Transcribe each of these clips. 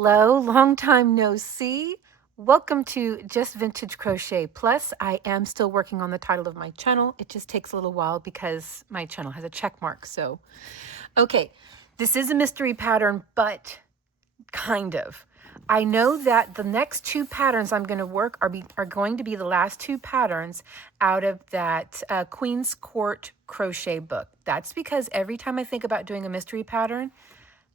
Hello, long time no see. Welcome to Just Vintage Crochet Plus. I am still working on the title of my channel. It just takes a little while because my channel has a check mark. So, okay, this is a mystery pattern, but kind of. I know that the next two patterns I'm going to work are going to be the last two patterns out of that Queen's Court crochet book. That's because every time I think about doing a mystery pattern,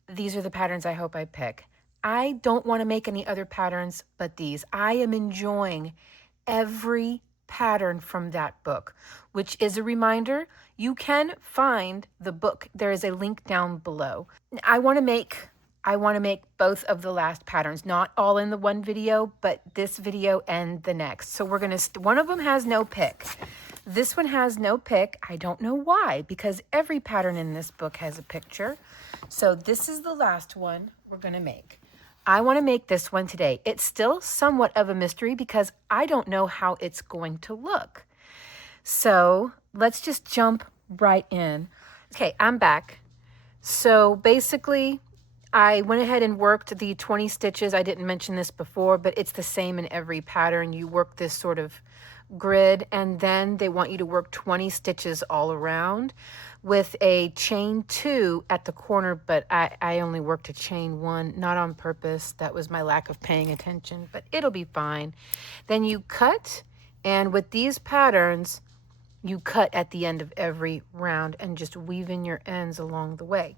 these are the patterns I hope I pick. I don't want to make any other patterns but these. I am enjoying every pattern from that book, which is a reminder, you can find the book. There is a link down below. I want to make both of the last patterns, not all in the one video, but this video and the next. So we're going to, one of them has no pick. This one has no pick. I don't know why, because every pattern in this book has a picture. So this is the last one we're going to make. I want to make this one today. It's still somewhat of a mystery because I don't know how it's going to look. So let's just jump right in. Okay, I'm back. So basically, I went ahead and worked the 20 stitches. I didn't mention this before, but it's the same in every pattern. You work this sort of grid, and then they want you to work 20 stitches all around with a chain 2 at the corner, but I only worked a chain 1, not on purpose. That was my lack of paying attention, but it'll be fine. Then you cut, and with these patterns, you cut at the end of every round and just weave in your ends along the way.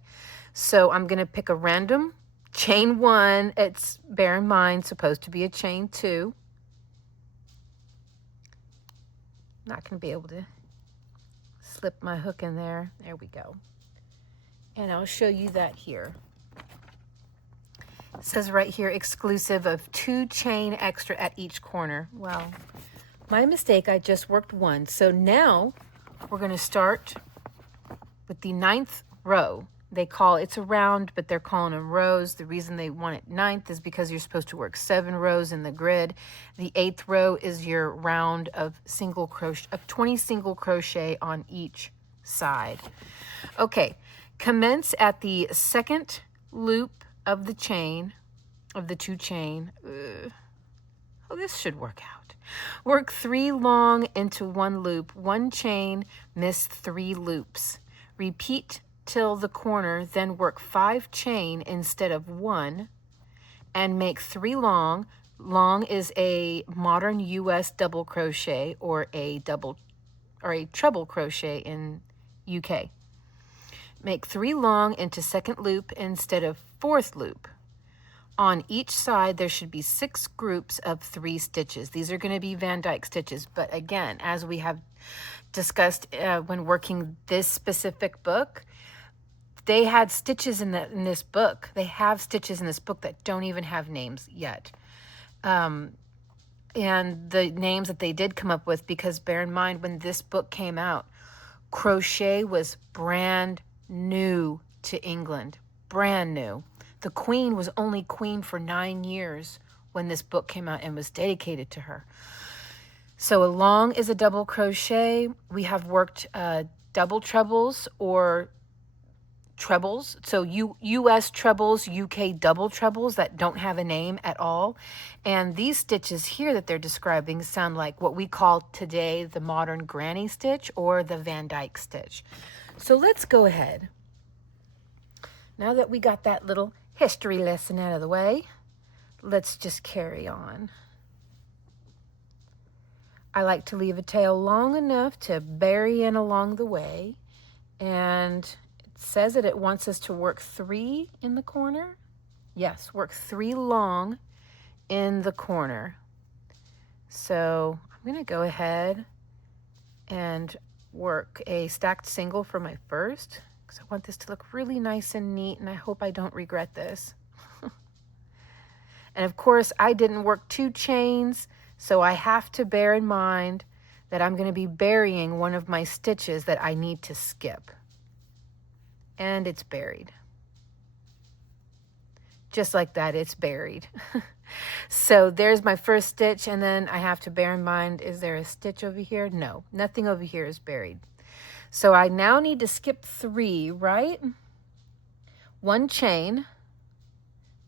So I'm going to pick a random chain 1. It's, bear in mind, supposed to be a chain 2. Not going to be able to slip my hook in there. There we go. And I'll show you that here. It says right here, exclusive of 2 chain extra at each corner. Well, my mistake, I just worked 1. So now we're going to start with the 9th row. They call it's a round, but they're calling them rows. The reason they want it 9th is because you're supposed to work 7 rows in the grid. The 8th row is your round of 20 single crochet on each side. Okay, commence at the 2nd loop of the chain, of the 2 chain. Oh, this should work out. Work 3 long into 1 loop, 1 chain, miss 3 loops. Repeat till the corner, then work 5 chain instead of 1 and make 3 long. Long is a modern US double crochet or a treble crochet in UK. Make 3 long into 2nd loop instead of 4th loop. On each side there should be 6 groups of 3 stitches. These are going to be Van Dyke stitches, but again, as we have discussed when working this specific book, they had stitches in this book. They have stitches in this book that don't even have names yet. And the names that they did come up with, because bear in mind, when this book came out, crochet was brand new to England. Brand new. The Queen was only queen for 9 years when this book came out and was dedicated to her. So a long is a double crochet. We have worked double trebles or trebles, so US trebles, UK double trebles that don't have a name at all. And these stitches here that they're describing sound like what we call today the modern granny stitch or the Van Dyke stitch. So let's go ahead. Now that we got that little history lesson out of the way, let's just carry on. I like to leave a tail long enough to bury in along the way, and says that it wants us to work 3 in the corner. Yes, work 3 long in the corner. So I'm going to go ahead and work a stacked single for my first, because I want this to look really nice and neat, and I hope I don't regret this. And of course, I didn't work 2 chains, so I have to bear in mind that I'm going to be burying one of my stitches that I need to skip. And it's buried. Just like that, it's buried. So there's my first stitch, and then I have to bear in mind, is there a stitch over here? No, nothing over here is buried. So I now need to skip 3, right? 1 chain,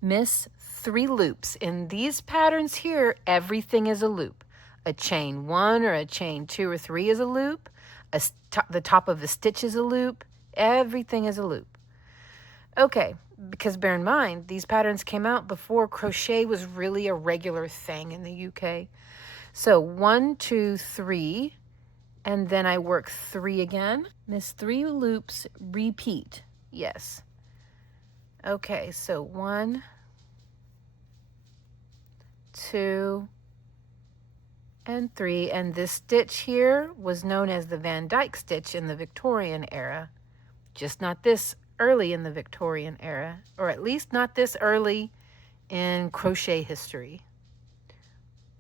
miss 3 loops. In these patterns here, everything is a loop. A chain 1 or a chain 2 or 3 is a loop. The top of a stitch is a loop. Everything is a loop. Okay, because bear in mind, these patterns came out before crochet was really a regular thing in the UK. So 1, 2, 3, and then I work 3 again. Miss 3 loops, repeat. Yes. Okay, so 1, 2, and 3, and this stitch here was known as the Van Dyke stitch in the Victorian era, just not this early in the Victorian era, or at least not this early in crochet history.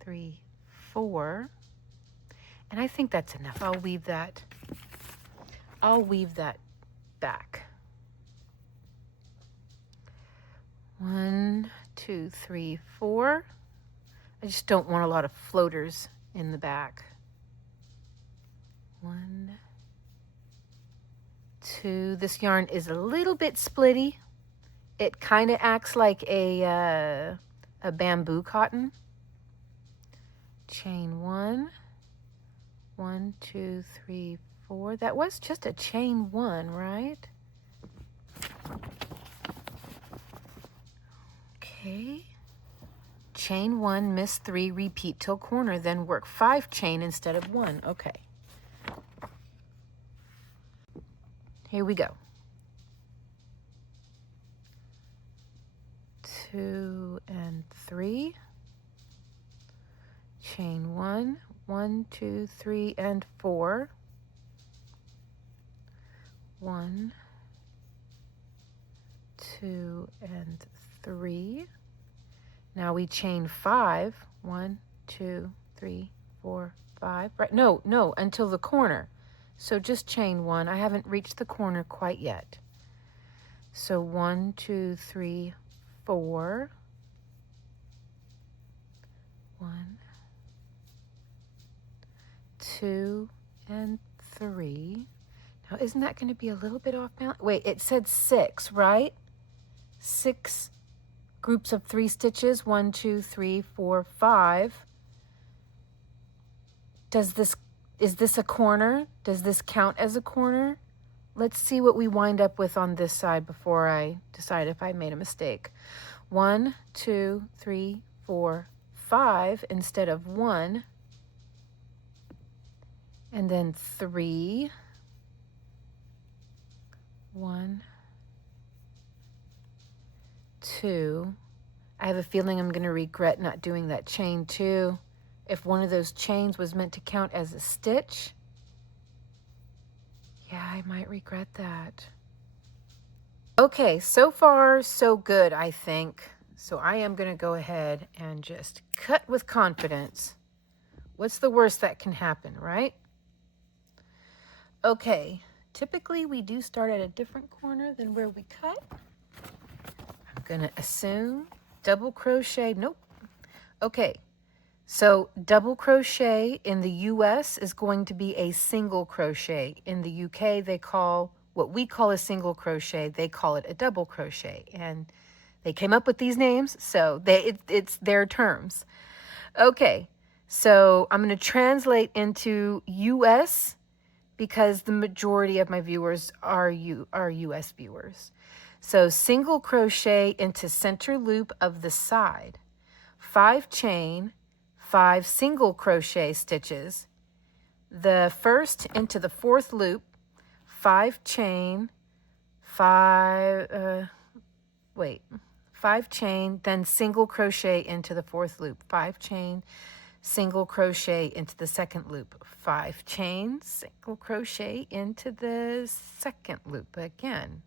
3, 4, and I think that's enough. I'll weave that back. 1, 2, 3, 4. I just don't want a lot of floaters in the back. 1, 2. This yarn is a little bit splitty. It kind of acts like a bamboo cotton. Chain 1, 1, 2, 3, 4. That was just a chain 1, right? Okay. Chain 1, miss 3, repeat till corner, then work 5 chain instead of 1. Okay. Here we go. 2 and 3. Chain 1, 1, 2, 3, and 4. 1, 2, and 3. Now we chain 5. 1, 2, 3, 4, 5. Right? No, until the corner. So just chain 1. I haven't reached the corner quite yet. So 1, 2, 3, 4. 1, 2, and 3. Now, isn't that going to be a little bit off balance? Wait, it said 6, right? 6 groups of 3 stitches. 1, 2, 3, 4, 5. Is this a corner? Does this count as a corner? Let's see what we wind up with on this side before I decide if I made a mistake. 1, 2, 3, 4, 5 instead of 1. And then 3. 1, 2. I have a feeling I'm going to regret not doing that chain 2. If one of those chains was meant to count as a stitch, yeah, I might regret that. Okay, so far so good, I think. So I am going to go ahead and just cut with confidence. What's the worst that can happen, right? Okay, typically we do start at a different corner than where we cut. I'm going to assume double crochet. Nope. Okay, so double crochet in the US is going to be a single crochet. In the UK, they call what we call a single crochet, they call it a double crochet. And they came up with these names, so it's their terms. Okay, so I'm going to translate into US because the majority of my viewers are US viewers. So single crochet into center loop of the side, 5 chain, 5 single crochet stitches, the first into the 4th loop, 5 chain, 5 chain, then single crochet into the 4th loop, 5 chain, single crochet into the 2nd loop, 5 chain, single crochet into the 2nd loop again,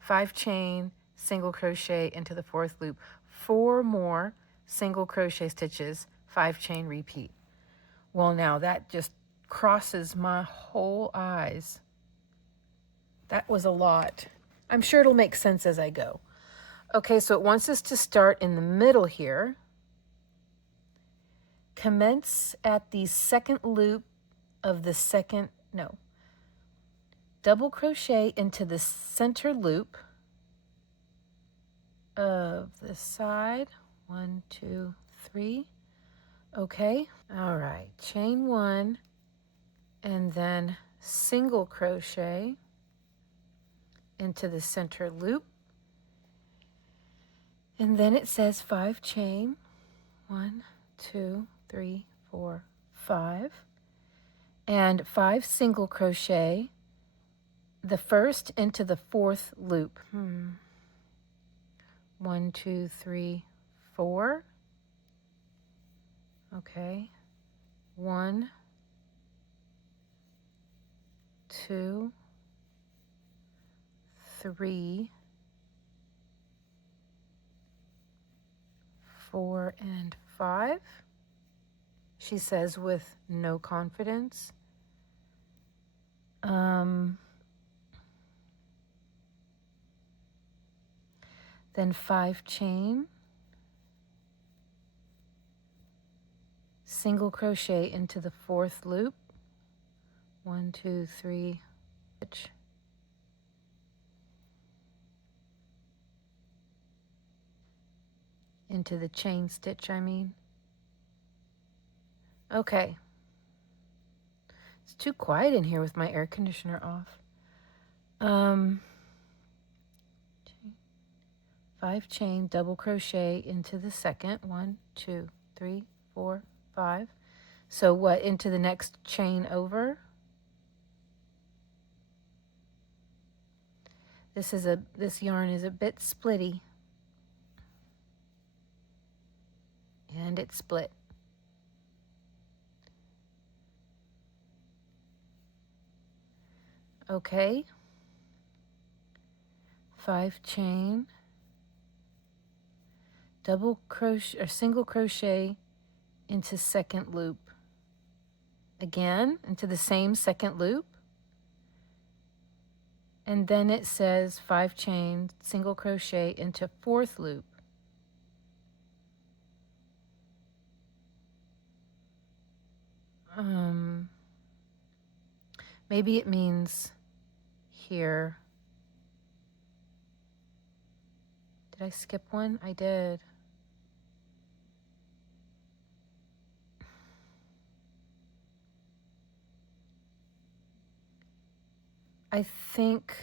5 chain, single crochet into the 4th loop, 4 more single crochet stitches, 5 chain, repeat. Well, now that just crosses my whole eyes. That was a lot. I'm sure it'll make sense as I go. Okay, so it wants us to start in the middle here. Commence at the 2nd loop of the double crochet into the center loop, of this side. 1, 2, 3. Okay. All right. Chain 1 and then single crochet into the center loop. And then it says 5 chain. 1, 2, 3, 4, 5. And 5 single crochet the first into the 4th loop. 1, 2, 3, 4. Okay. 1, 2, 3, 4, and 5. She says with no confidence. Then 5 chain, single crochet into the 4th loop. 1, 2, 3, stitch. Into the chain stitch, I mean. Okay. It's too quiet in here with my air conditioner off. 5 chain, double crochet into the second. 1, 2, 3, 4, 5. So what, into the next chain over? This yarn is a bit splitty. And it's split. Okay. 5 chain, double crochet or single crochet into second loop. Again, into the same second loop. And then it says 5 chain, single crochet into 4th loop. Maybe it means here. Did I skip one? I did. I think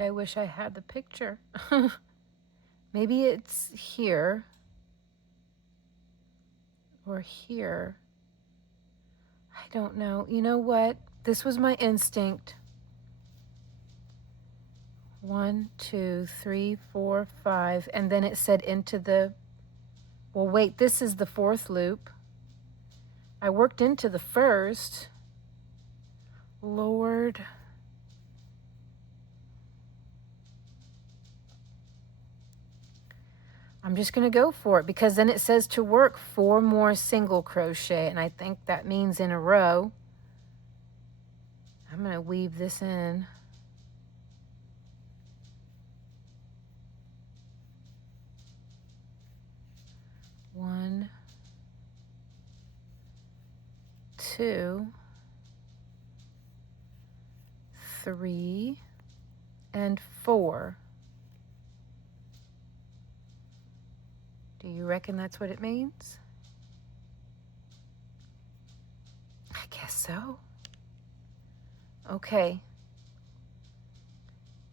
I wish I had the picture. Maybe it's here or here. I don't know. You know what? This was my instinct. 1, 2, 3, 4, 5. And then it said into the, well, wait, this is the 4th loop. I worked into the 1st. Lord. I'm just going to go for it because then it says to work 4 more single crochet, and I think that means in a row. I'm going to weave this in. One, 2, 3, and 4. Do you reckon that's what it means? I guess so. Okay.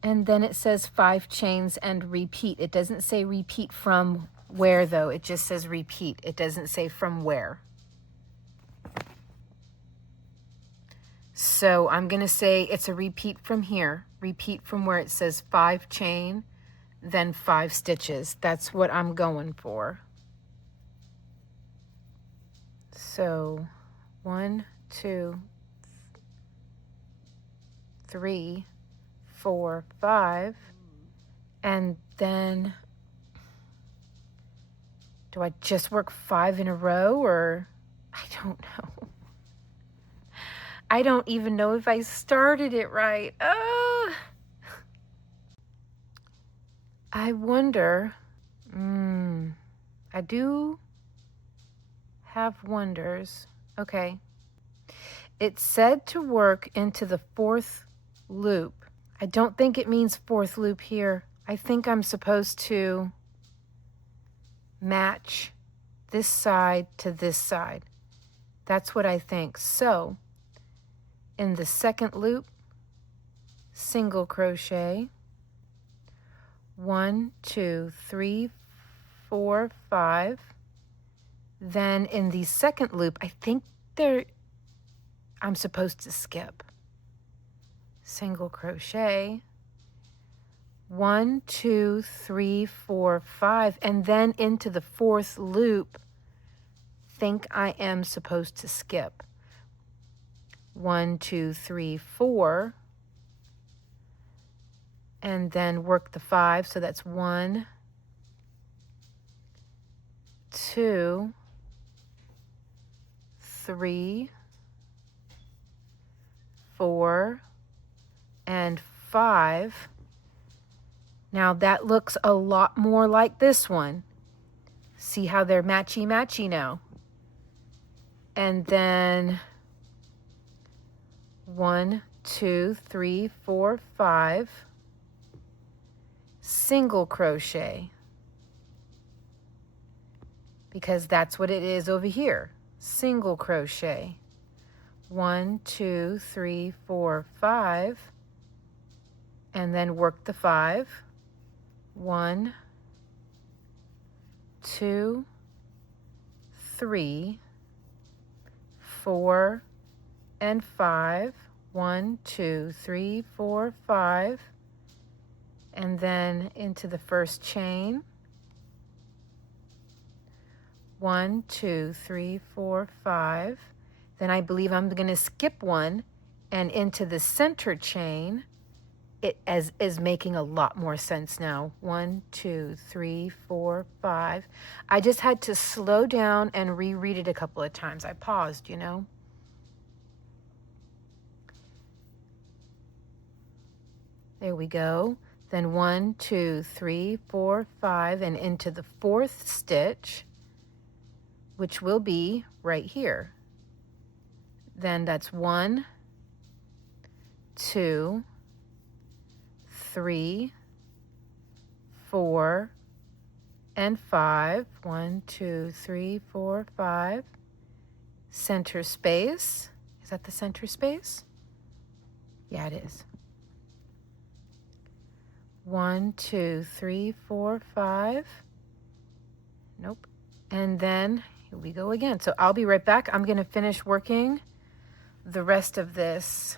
And then it says 5 chains and repeat. It doesn't say repeat from where, though. It just says repeat. It doesn't say from where. So I'm going to say it's a repeat from here. Repeat from where it says 5 chain, then 5 stitches. That's what I'm going for. So 1, 2, 3, 4, 5, and then do I just work 5 in a row, or I don't know. I don't even know if I started it right. I wonder. I do have wonders. Okay. It said to work into the 4th loop. I don't think it means fourth loop here. I think I'm supposed to match this side to this side. That's what I think. So in the second loop, single crochet, 1, 2, 3, 4, 5. Then in the second loop, I think I'm supposed to skip. Single crochet, 1, 2, 3, 4, 5, and then into the fourth loop, think I am supposed to skip. 1, 2, 3, 4, and then work the 5, so that's 1, 2, 3, 4, and 5. Now that looks a lot more like this one. See how they're matchy-matchy now. And then 1, 2, 3, 4, 5, single crochet, because that's what it is over here. Single crochet, 1, 2, 3, 4, 5, and then work the 5. 1, 2, 3, 4, and 5. 1, 2, 3, 4, 5, and then into the first chain. 1, 2, 3, 4, 5. Then I believe I'm going to skip one and into the center chain. It is making a lot more sense now. 1, 2, 3, 4, 5. I just had to slow down and reread it a couple of times. I paused, you know. There we go. Then 1, 2, 3, 4, 5, and into the fourth stitch, which will be right here. Then that's 1, 2, 3, 4, and 5. 1, 2, 3, 4, 5. Center space. Is that the center space? Yeah, it is. 1, 2, 3, 4, 5. Nope. And then here we go again. So I'll be right back. I'm going to finish working the rest of this,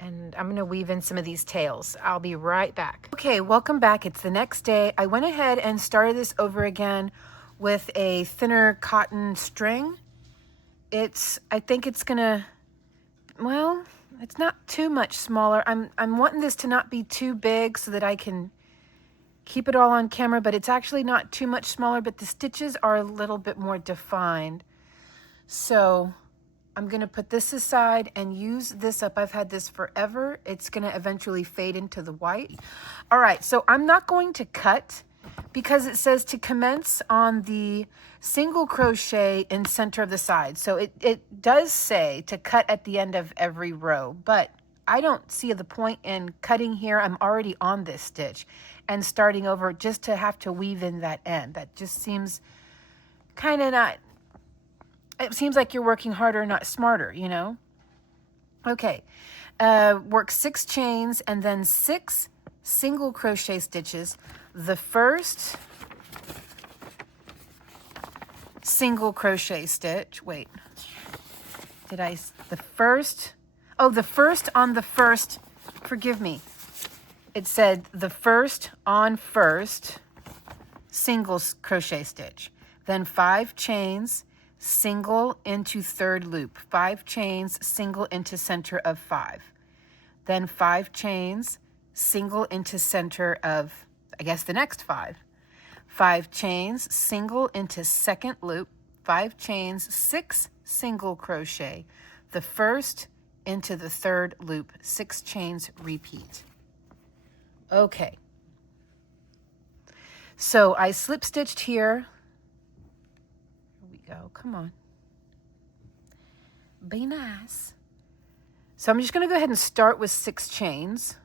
and I'm going to weave in some of these tails. I'll be right back. Okay, welcome back. It's the next day. I went ahead and started this over again with a thinner cotton string. I think it's going to, well, it's not too much smaller. I'm wanting this to not be too big so that I can keep it all on camera, but it's actually not too much smaller, but the stitches are a little bit more defined. So I'm going to put this aside and use this up. I've had this forever. It's going to eventually fade into the white. All right, so I'm not going to cut because it says to commence on the single crochet in center of the side. So it does say to cut at the end of every row, but I don't see the point in cutting here. I'm already on this stitch and starting over just to have to weave in that end. That just seems kind of not, it seems like you're working harder, not smarter, you know? Okay, work 6 chains and then 6 single crochet stitches. The first single crochet stitch, wait, the first on the first, forgive me. It said the first on first single crochet stitch, then 5 chains, single into third loop, 5 chains, single into center of 5, then 5 chains, single into center of, I guess, the next 5, 5 chains, single into second loop, 5 chains, 6 single crochet, the first into the third loop, 6 chains, repeat. Okay, so I slip stitched here. Here we go, come on. Be nice. So I'm just gonna go ahead and start with 6 chains.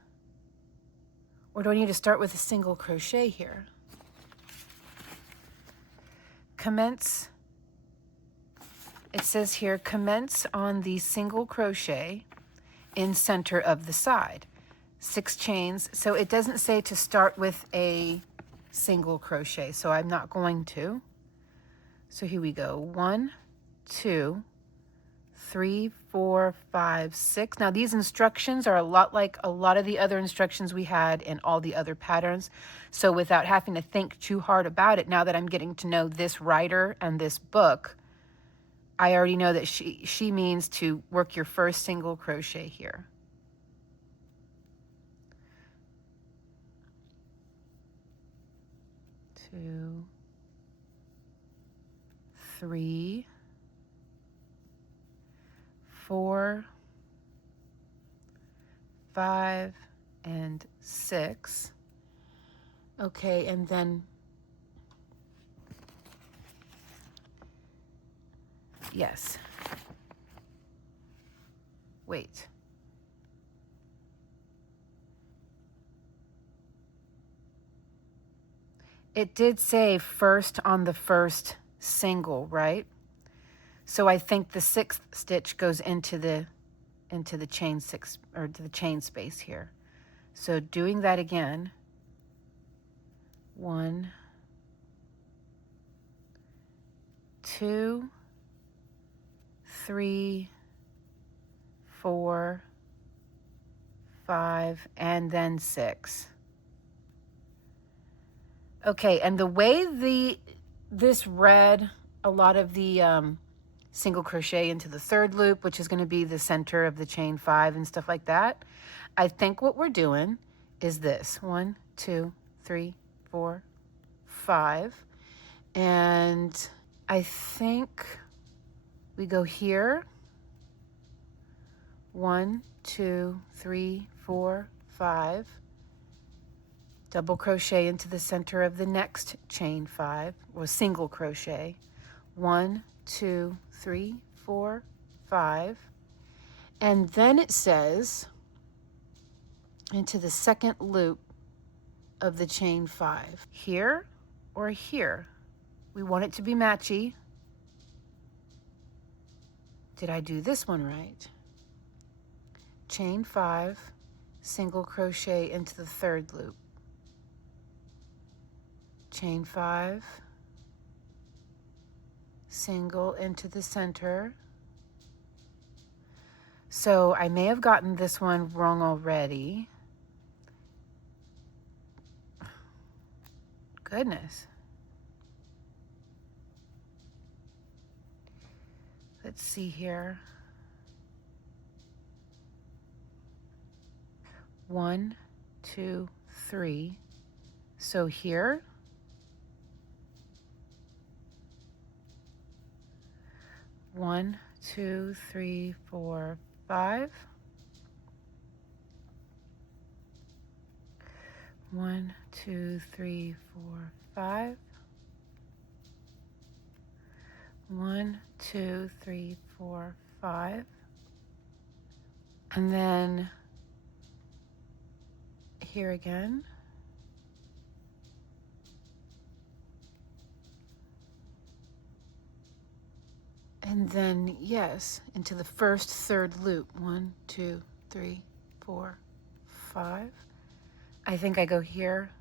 Or do I need to start with a single crochet here? Commence, it says here, commence on the single crochet in center of the side. 6 chains, so it doesn't say to start with a single crochet, so I'm not going to. So here we go, 1, 2, 3, 4, 5, 6. Now these instructions are a lot like a lot of the other instructions we had in all the other patterns. So without having to think too hard about it, now that I'm getting to know this writer and this book, I already know that she means to work your first single crochet here. Two, 3, 4, 5, and 6. Okay, and then yes. Wait. It did say first on the first single, right? So I think the 6th stitch goes into the chain 6, or to the chain space here. So doing that again. 1, 2, 3, 4, 5, and then 6. Okay, and the way this read a lot of the single crochet into the 3rd loop, which is going to be the center of the chain 5 and stuff like that, I think what we're doing is this: 1, 2, 3, 4, 5, and I think we go here, 1, 2, 3, 4, 5, double crochet into the center of the next chain 5, or single crochet, 1, 2, 3, 4, 5, and then it says into the 2nd loop of the chain 5, here or here. We want it to be matchy. Did I do this one right? Chain 5, single crochet into the 3rd loop, chain 5, single into the center. So I may have gotten this one wrong already. Goodness. Let's see here. 1, 2, 3. So here, 1, 2, 3, 4, 5. 1, 2, 3, 4, 5. 1, 2, 3, 4, 5. And then here again. And then, yes, into the first 3rd loop. 1, 2, 3, 4, 5. I think I go here.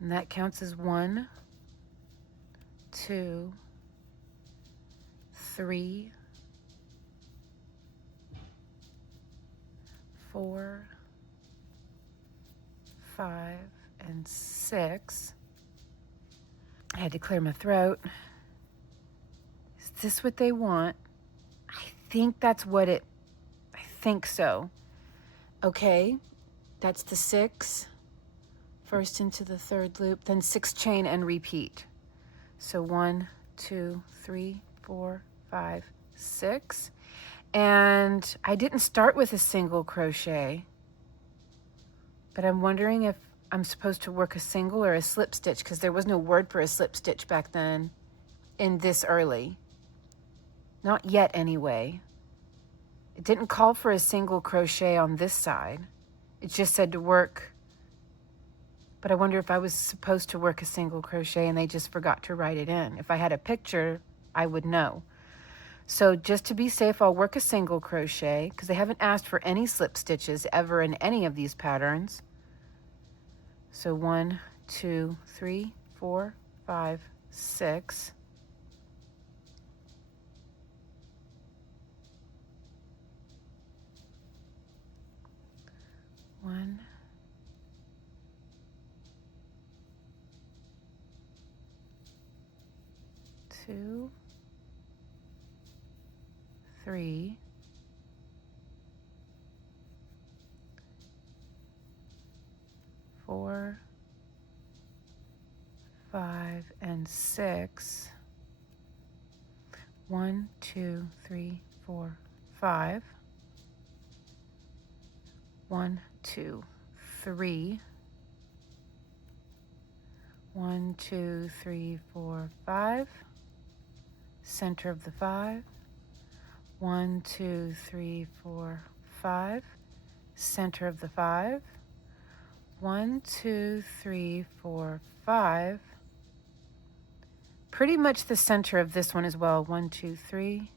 And that counts as 1, 2, 3, 4, 5, and 6. I had to clear my throat. Is this what they want? I think that's what I think so. Okay, that's the 6. First into the 3rd loop, then 6 chain and repeat. So 1, 2, 3, 4, 5, 6. And I didn't start with a single crochet, but I'm wondering if I'm supposed to work a single or a slip stitch, because there was no word for a slip stitch back then in this early. Not yet anyway. It didn't call for a single crochet on this side. It just said to work, but I wonder if I was supposed to work a single crochet and they just forgot to write it in. If I had a picture, I would know. So just to be safe, I'll work a single crochet because they haven't asked for any slip stitches ever in any of these patterns. So 1, 2, 3, 4, 5, 6. 1, 2, 3, 4, 5, and 6. 1, 2, 3, 4, 5. 1, 2, 3. 1, 2, 3, 4, 5. Center of the 5. 1, 2, 3, 4, 5. Center of the 5. 1, 2, 3, 4, 5. Pretty much the center of this one as well. 1, 2, 3.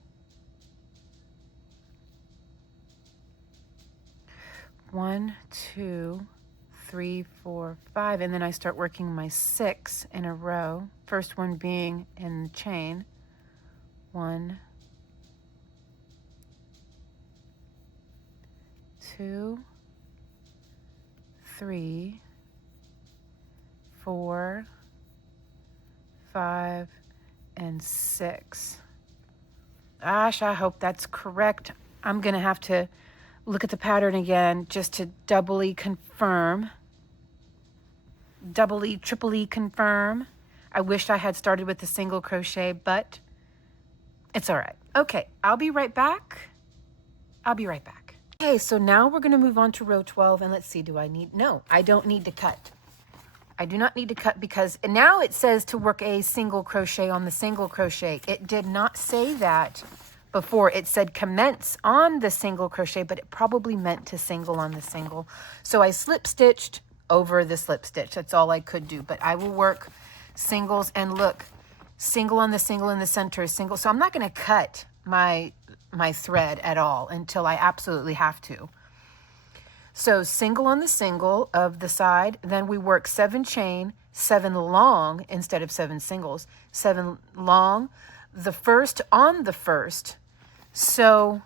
1, 2, 3, 4, 5. And then I start working my 6 in a row. First one being in the chain. 1, 2, 3, 4, 5, and 6. Gosh, I hope that's correct. I'm going to have to look at the pattern again just to doubly confirm. Doubly, triply confirm. I wish I had started with the single crochet, but it's all right. Okay, I'll be right back. Okay, so now we're going to move on to row 12, and let's see, no, I don't need to cut. I do not need to cut because now it says to work a single crochet on the single crochet. It did not say that before. It said commence on the single crochet, but it probably meant to single on the single. So I slip stitched over the slip stitch. That's all I could do, but I will work singles, and look, single on the single in the center is single. So I'm not going to cut my thread at all until I absolutely have to. So single on the single of the side, then we work 7 chain, 7 long instead of 7 singles, 7 long, the first on the first. So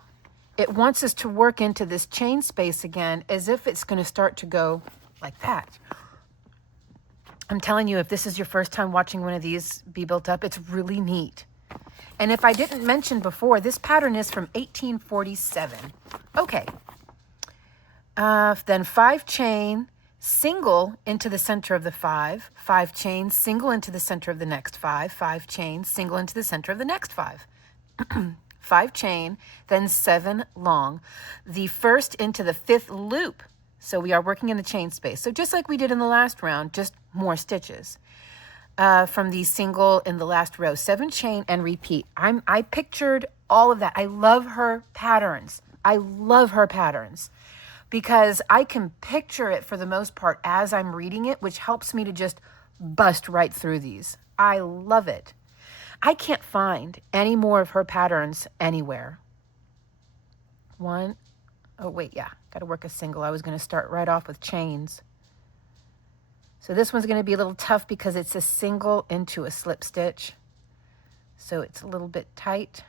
it wants us to work into this chain space again as if it's going to start to go like that. I'm telling you, if this is your first time watching one of these be built up, it's really neat. And if I didn't mention before, this pattern is from 1847. Okay. Then 5 chain, single into the center of the 5, 5 chain, single into the center of the next 5, 5 chain, single into the center of the next 5. 5 chain, then 7 long. The first into the 5th loop. So we are working in the chain space. So just like we did in the last round, just more stitches. From the single in the last row, 7 chain and repeat. I pictured all of that. I love her patterns. Because I can picture it for the most part as I'm reading it, which helps me to just bust right through these. I love it. I can't find any more of her patterns anywhere. Oh wait, yeah, got to work a single. I was going to start right off with chains. So this one's going to be a little tough because it's a single into a slip stitch. So it's a little bit tight.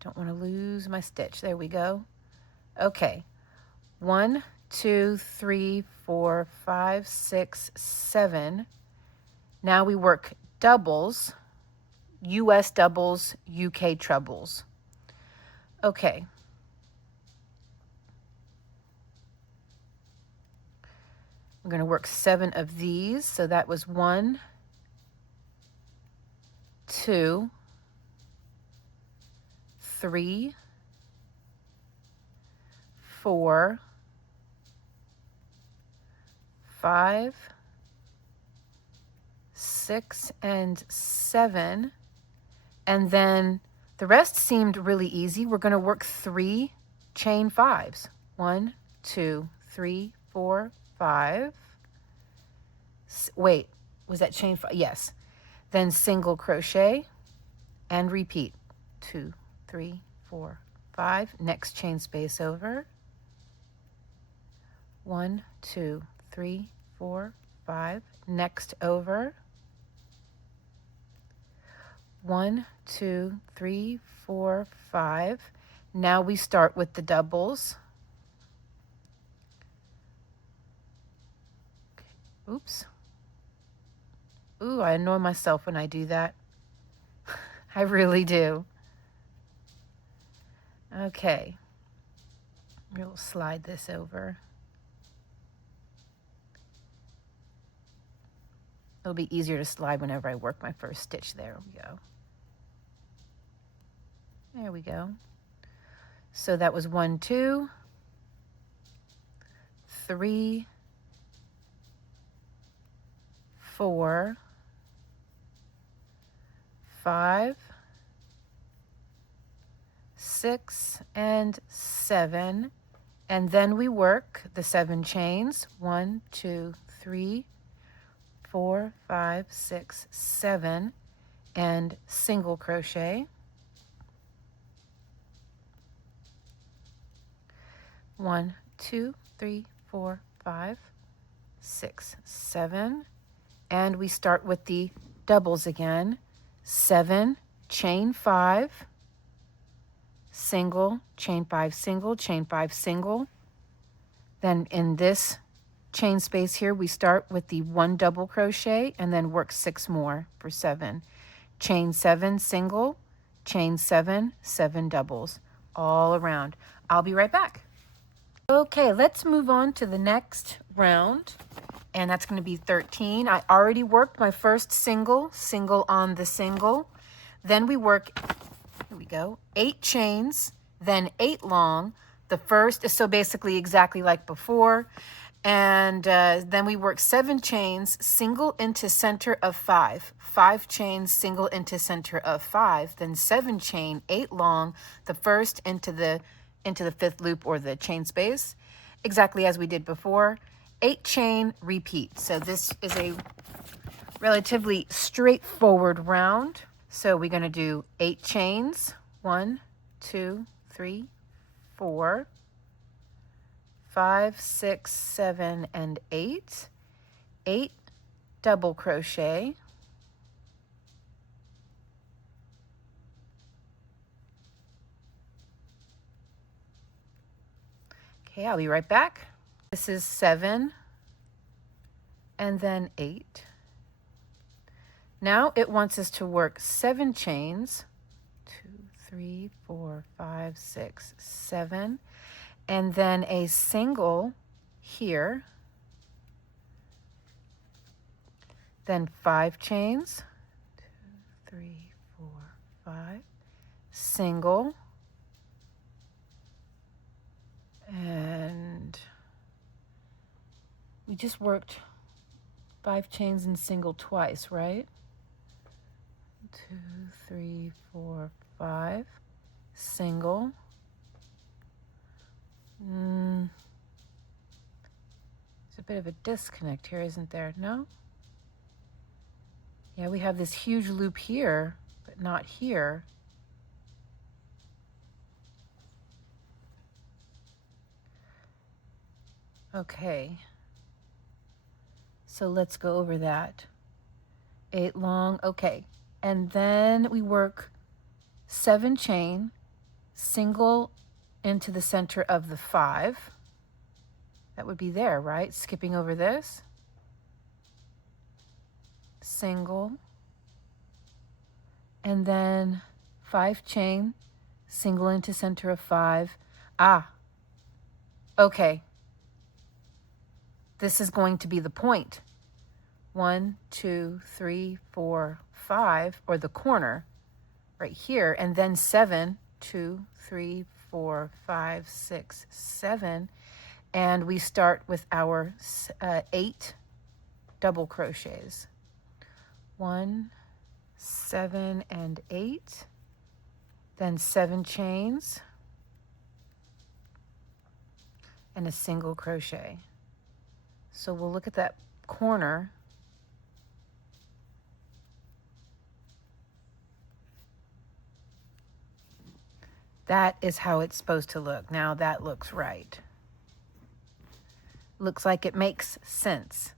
Don't want to lose my stitch. There we go. Okay. 1, 2, 3, 4, 5, 6, 7. Now we work doubles, US doubles, UK trebles. Okay. We're going to work 7 of these. So that was 1, 2, 3, 4, 5, 6, and 7. And then The rest seemed really easy. We're going to work 3 chain 5s. 1, 2, 3, 4, 5. Wait, was that chain 5? Yes. Then single crochet and repeat. 2, 3, 4, 5. Next chain space over. 1, 2, 3, 4, 5. Next over. 1, 2, 3, 4, 5. Now we start with the doubles. Oops. Ooh, I annoy myself when I do that. I really do. Okay. We'll slide this over. It'll be easier to slide whenever I work my first stitch. There we go. There we go. So that was 1, 2, 3, 4, 5, 6, and 7. And then we work the 7 chains. 1, 2, 3, 4, 5, 6, 7, and single crochet. 1, 2, 3, 4, 5, 6, 7, and we start with the doubles again. 7, chain 5, single, chain 5, single, chain 5, single. Then in this chain space here, we start with the 1 double crochet and then work 6 more for 7. Chain 7, single, chain 7, 7 doubles, all around. I'll be right back. Okay, let's move on to the next round, and that's going to be 13. I already worked my first single, single on the single. Then we work, here we go, 8 chains, then 8 long. The first is so basically exactly like before. And then we work 7 chains, single into center of 5. 5 chains, single into center of 5. Then 7 chain, 8 long, the first into the 5th loop or the chain space, exactly as we did before. 8 chain, repeat. So this is a relatively straightforward round. So we're going to do 8 chains. 1, 2, 3, 4, 5, 6, 7, and 8. 8 double crochet. Okay, I'll be right back. This is 7 and then 8. Now it wants us to work 7 chains. 2, 3, 4, 5, 6, 7. And then a single here. Then 5 chains. 2, 3, 4, 5. Single. And we just worked 5 chains and single twice, right? 2, 3, 4, 5. Single. There's a bit of a disconnect here, isn't there? No? Yeah, we have this huge loop here, but not here. Okay, so let's go over that. 8 long, okay. And then we work 7 chain, single into the center of the 5. That would be there, right? Skipping over this. Single. And then 5 chain, single into center of 5. Ah, okay. This is going to be the point. 1, 2, 3, 4, 5, or the corner right here, and then 7, 2, 3, 4, 5, 6, 7, and we start with our 8 double crochets. 1, 7, and 8. then 7 chains, and a single crochet. So we'll look at that corner. That is how it's supposed to look. Now that looks right. Looks like it makes sense.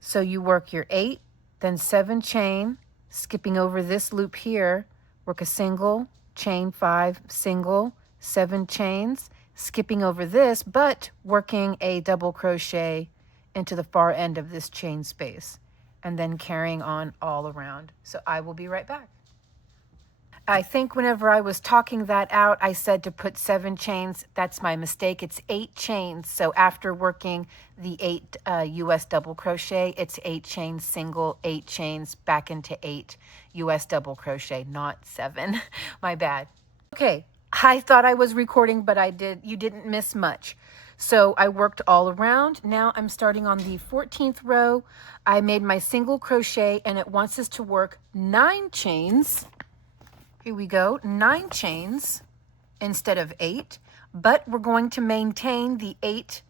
So you work your 8, then 7 chain, skipping over this loop here, work a single, chain 5, single, 7 chains, skipping over this, but working a double crochet into the far end of this chain space, and then carrying on all around. So I will be right back. I think whenever I was talking that out, I said to put 7 chains. That's my mistake. It's 8 chains. So after working the 8 US double crochet, it's 8 chains single, 8 chains back into 8 US double crochet, not 7. My bad. Okay, I thought I was recording, but you didn't miss much. So I worked all around. Now I'm starting on the 14th row. I made my single crochet, and it wants us to work 9 chains. Here we go, 9 chains instead of 8, but we're going to maintain the 8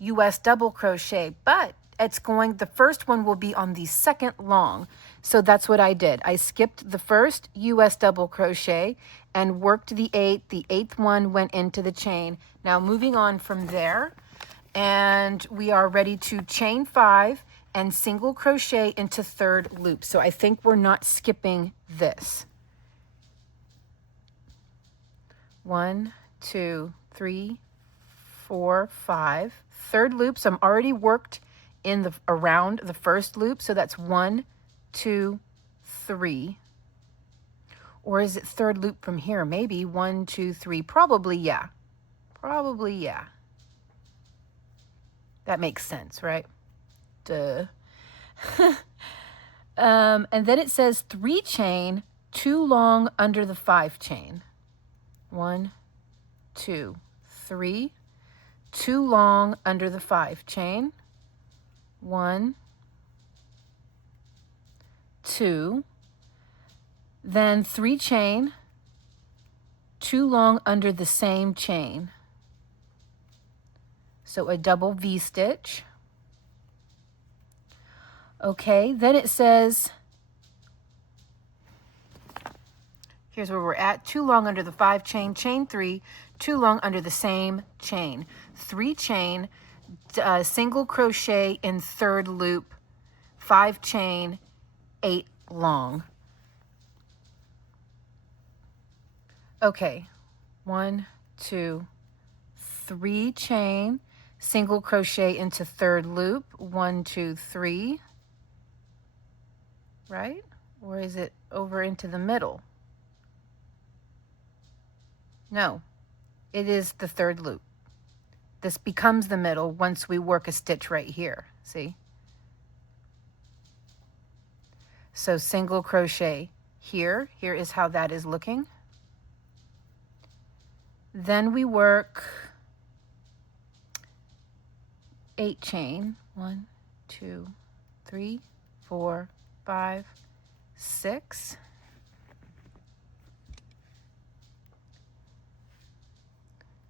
US double crochet, but the first one will be on the second long. So that's what I did. I skipped the first US double crochet and worked the 8. The 8th one went into the chain. Now moving on from there, and we are ready to chain 5 and single crochet into 3rd loop. So I think we're not skipping this. 1, 2, 3, 4, 5. 3rd loop, so I'm already worked in around the 1st loop, so that's 1, 2, 3. Or is it 3rd loop from here? Maybe 1, 2, 3. Probably, yeah. Probably, yeah. That makes sense, right? Duh. And then it says 3 chain, 2 long under the 5 chain. 1, 2, 3, 2 long under the 5 chain, 1, 2, then 3 chain, 2 long under the same chain. So a double V-stitch. Okay, then it says, here's where we're at, 2 long under the 5 chain, chain 3, 2 long under the same chain, 3 chain, single crochet in 3rd loop, 5 chain, 8 long. Okay, 1, 2, 3 chain, single crochet into 3rd loop, 1, 2, 3, right? Or is it over into the middle? No, it is the 3rd loop. This becomes the middle once we work a stitch right here, see? So single crochet here. Here is how that is looking. Then we work 8 chain. 1, 2, 3, 4, 5, 6.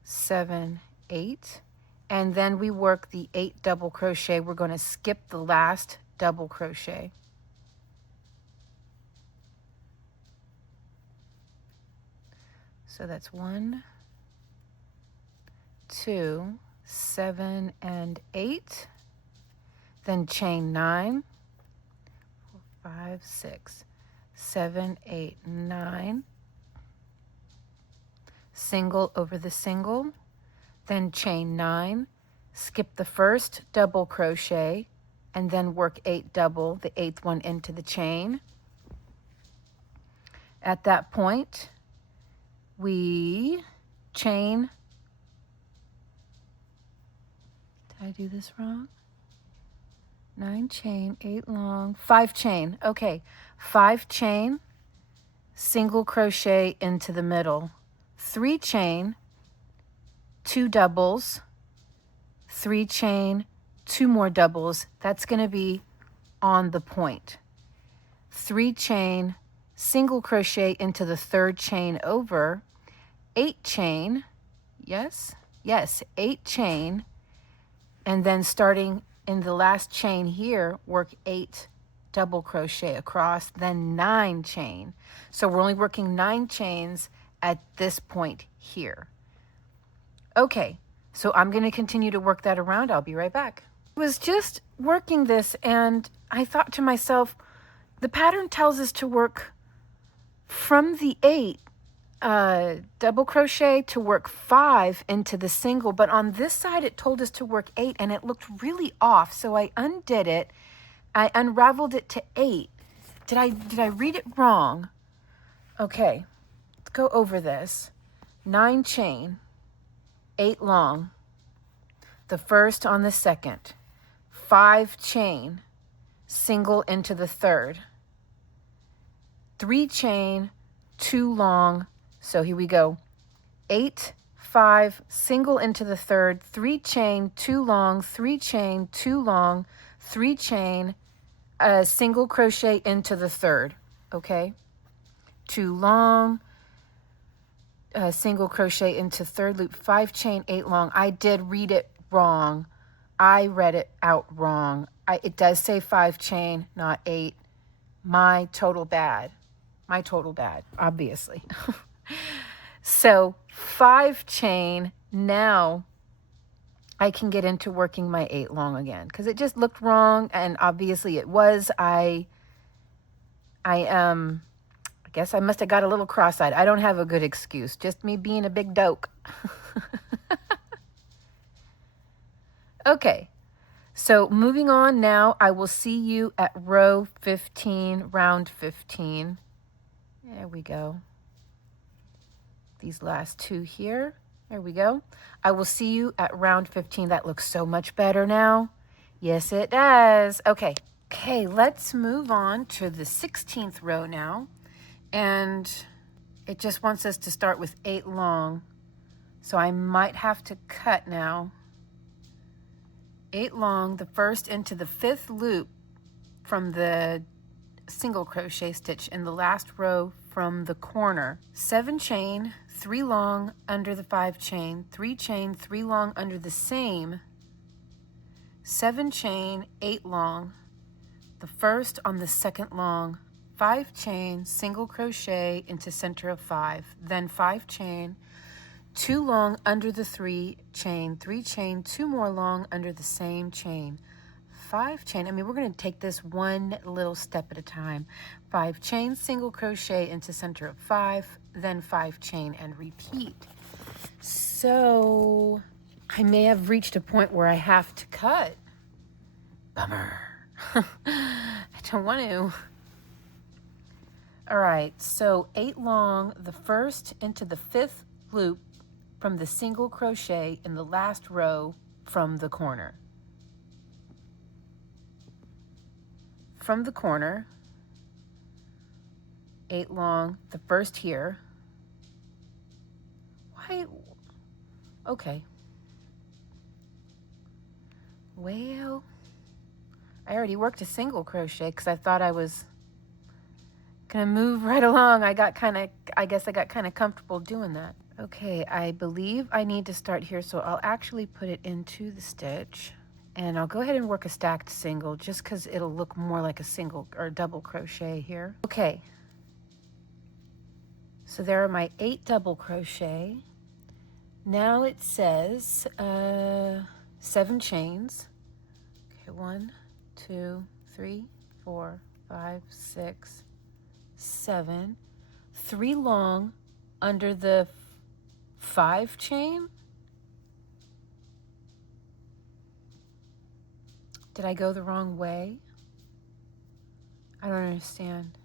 7, 8, and then we work the 8 double crochet. We're going to skip the last double crochet. So that's 1, 2, 7, and 8. Then chain 9, 4, 5, 6, 7, 8, 9. Single over the single, then chain 9, skip the first double crochet, and then work 8 double, the 8th one into the chain. At that point, we chain. Did I do this wrong? 9 chain, 8 long, 5 chain. Okay, 5 chain, single crochet into the middle. 3 chain, 2 doubles, 3 chain, 2 more doubles. That's going to be on the point. 3 chain, single crochet into the 3rd chain over, 8 chain, yes, 8 chain, and then starting in the last chain here, work 8 double crochet across, then 9 chain. So we're only working 9 chains at this point here. Okay, so I'm going to continue to work that around. I'll be right back. I was just working this and I thought to myself, the pattern tells us to work from the 8 double crochet to work 5 into the single, but on this side it told us to work 8 and it looked really off. So I undid it. I unraveled it to 8. Did I read it wrong? Okay, let's go over this. 9 chain, 8 long, the first on the second, 5 chain, single into the 3rd, 3 chain, 2 long. So here we go. 8, 5, single into the 3rd, 3 chain, 2 long, 3 chain, 2 long, 3 chain, single crochet into the 3rd. Okay, 2 long, single crochet into 3rd loop, 5 chain, 8 long. I did read it wrong. I read it out wrong. It does say 5 chain, not 8. My total bad, obviously. So 5 chain, now I can get into working my 8 long again because it just looked wrong, and obviously it was. I guess I must have got a little cross-eyed. I don't have a good excuse, just me being a big doke. Okay, so moving on now, I will see you at row 15, round 15. There we go. These last 2 here. There we go. I will see you at round 15. That looks so much better now. Yes, it does. Okay, let's move on to the 16th row now. And it just wants us to start with 8 long. So I might have to cut now. 8 long, the first into the 5th loop from the single crochet stitch in the last row from the corner. 7 chain, 3 long under the 5 chain, 3 chain, 3 long under the same, 7 chain, 8 long, the first on the second long, 5 chain, single crochet into center of 5, then 5 chain, 2 long under the 3 chain, 3 chain, 2 more long under the same chain, 5 chain. I mean, we're going to take this one little step at a time. 5 chain, single crochet into center of 5, then 5 chain and repeat. So I may have reached a point where I have to cut. Bummer. I don't want to. All right, so 8 long, the first into the 5th loop from the single crochet in the last row from the corner. From the corner, 8 long, the first here. Why? Okay. Well, I already worked a single crochet because I thought I was gonna move right along. I guess I got kind of comfortable doing that. Okay, I believe I need to start here, so I'll actually put it into the stitch. And I'll go ahead and work a stacked single just because it'll look more like a single or double crochet here. Okay, so there are my 8 double crochet. Now it says 7 chains. Okay, 1, 2, 3, 4, 5, 6, 7. 3 long under the 5 chain. Did I go the wrong way? I don't understand.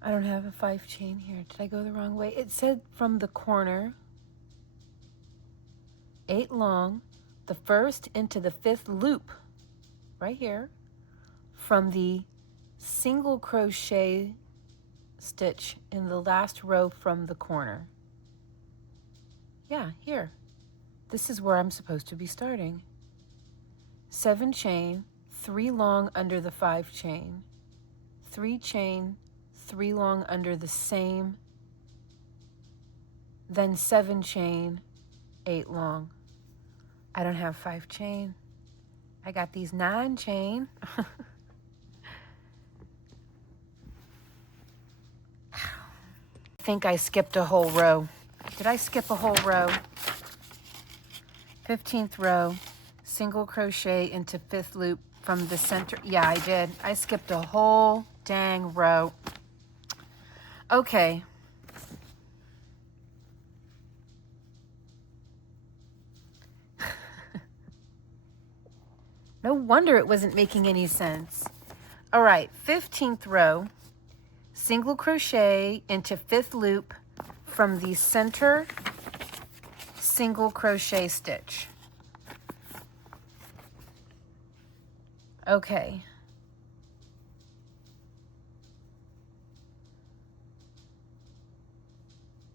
I don't have a 5 chain here. Did I go the wrong way? It said from the corner, 8 long, the first into the 5th loop, right here, from the single crochet stitch in the last row from the corner. Yeah, here. This is where I'm supposed to be starting. 7 chain, 3 long under the 5 chain, 3 chain, 3 long under the same, then 7 chain, 8 long. I don't have 5 chain. I got these 9 chain. I think I skipped a whole row. Did I skip a whole row? 15th row, single crochet into 5th loop from the center. Yeah, I did. I skipped a whole dang row. Okay. No wonder it wasn't making any sense. All right, 15th row, single crochet into 5th loop from the center single crochet stitch. Okay.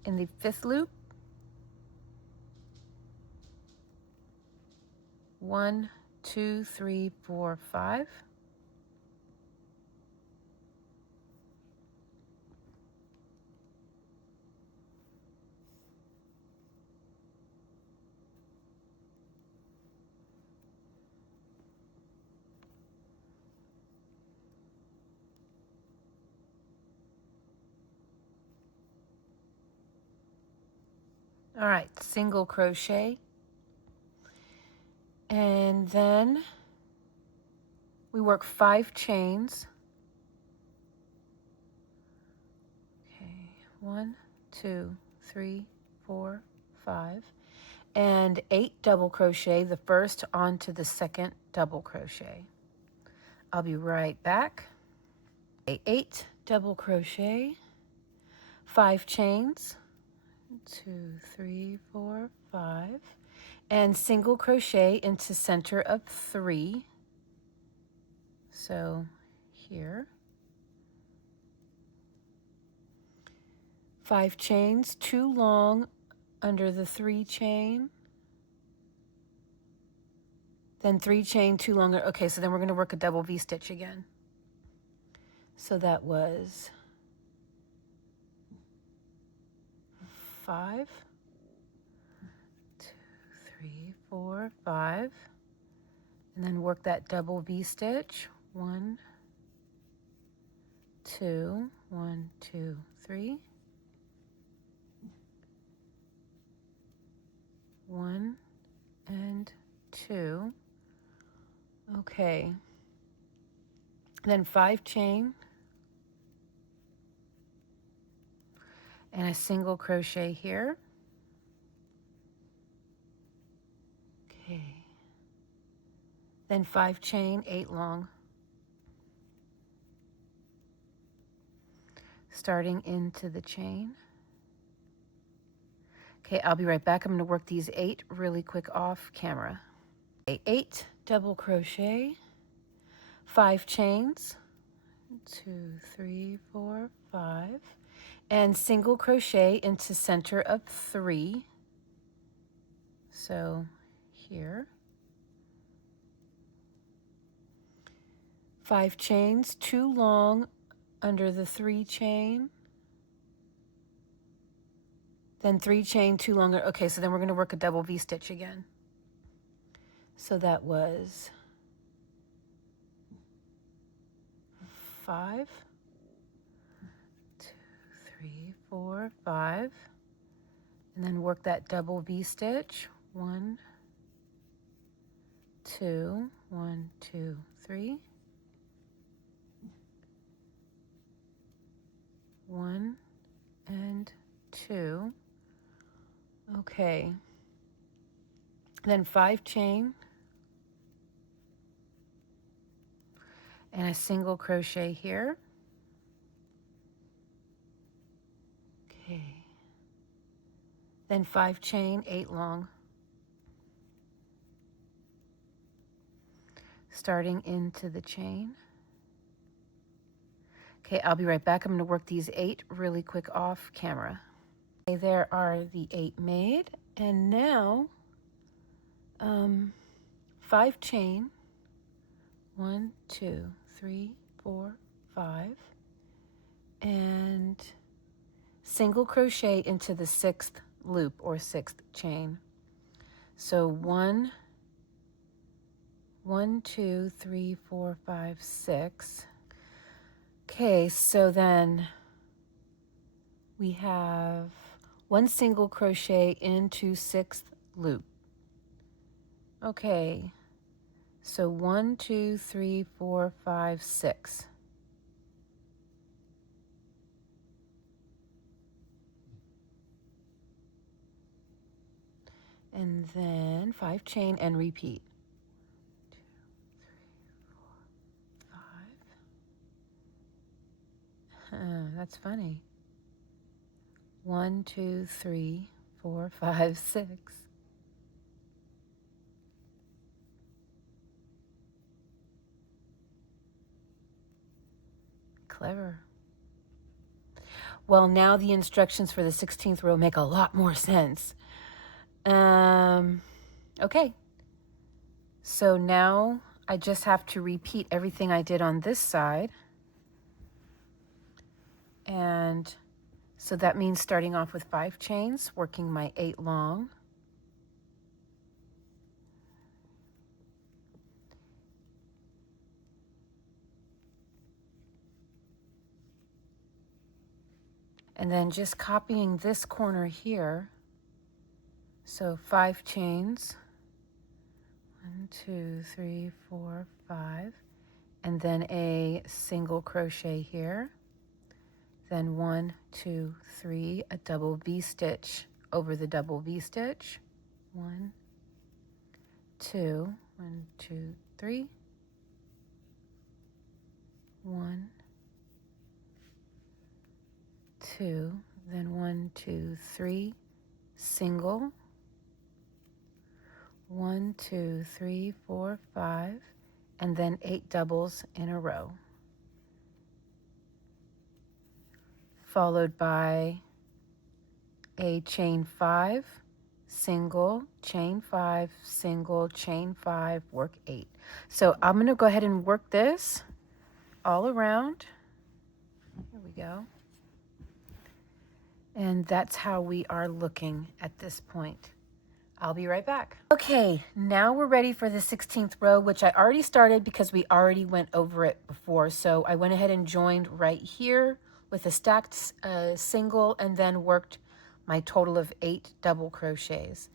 In the 5th loop, 1, 2, 3, 4, 5. All right, single crochet. And then we work 5 chains. Okay, 1, 2, 3, 4, 5. And 8 double crochet, the first onto the second double crochet. I'll be right back. 8 double crochet, 5 chains, 2, 3, 4, 5, and single crochet into center of 3. So here, 5 chains, 2 long under the 3 chain, then 3 chain, 2 longer. Okay, so then we're going to work a double V-stitch again. So that was 5, 2, 3, 4, 5, and then work that double V-stitch. 1, 2, 1, 2, 3, 1 and 2. Okay, then 5 chain and a single crochet here. Okay, then 5 chain, 8 long, starting into the chain. Okay, I'll be right back. I'm going to work these 8 really quick off camera. 8 double crochet, 5 chains, 2, 3, 4, 5, and single crochet into center of 3. So here, 5 chains, 2 long under the 3 chain, then 3 chain, 2 longer. Okay, so then we're going to work a double V-stitch again. So that was 5, 2, 3, 4, 5, and then work that double V-stitch. 1, 2, 1, 2, 3, 1 and 2. Okay, then 5 chain and a single crochet here. Okay, then 5 chain, 8 long, starting into the chain. Okay, I'll be right back. I'm going to work these 8 really quick off camera. Okay, there are the 8 made, and now 5 chain, 1, 2, 3, 4, 5, and single crochet into the 6th loop or 6th chain. So 1, 2, 3, 4, 5, 6. Okay, so then we have 1 single crochet into 6th loop. Okay, so 1, 2, 3, 4, 5, 6. And then 5 chain and repeat. 2, 3, 4, 5. That's funny. 1, 2, 3, 4, 5, 6. Clever. Well, now the instructions for the 16th row make a lot more sense. Okay. So now I just have to repeat everything I did on this side. And so that means starting off with 5 chains, working my 8 long. And then just copying this corner here. So 5 chains, 1, 2, 3, 4, 5, and then a single crochet here. Then 1, 2, 3, a double V-stitch over the double V-stitch. 1, 2, 1, 2, 3. 1, 2, then 1, 2, 3, single. 1, 2, 3, 4, 5, and then 8 doubles in a row. Followed by a chain 5, single, chain 5, single, chain 5, work 8. So I'm going to go ahead and work this all around. Here we go. And that's how we are looking at this point. I'll be right back. Okay, now we're ready for the 16th row, which I already started because we already went over it before. So I went ahead and joined right here with a stacked single and then worked my total of 8 double crochets.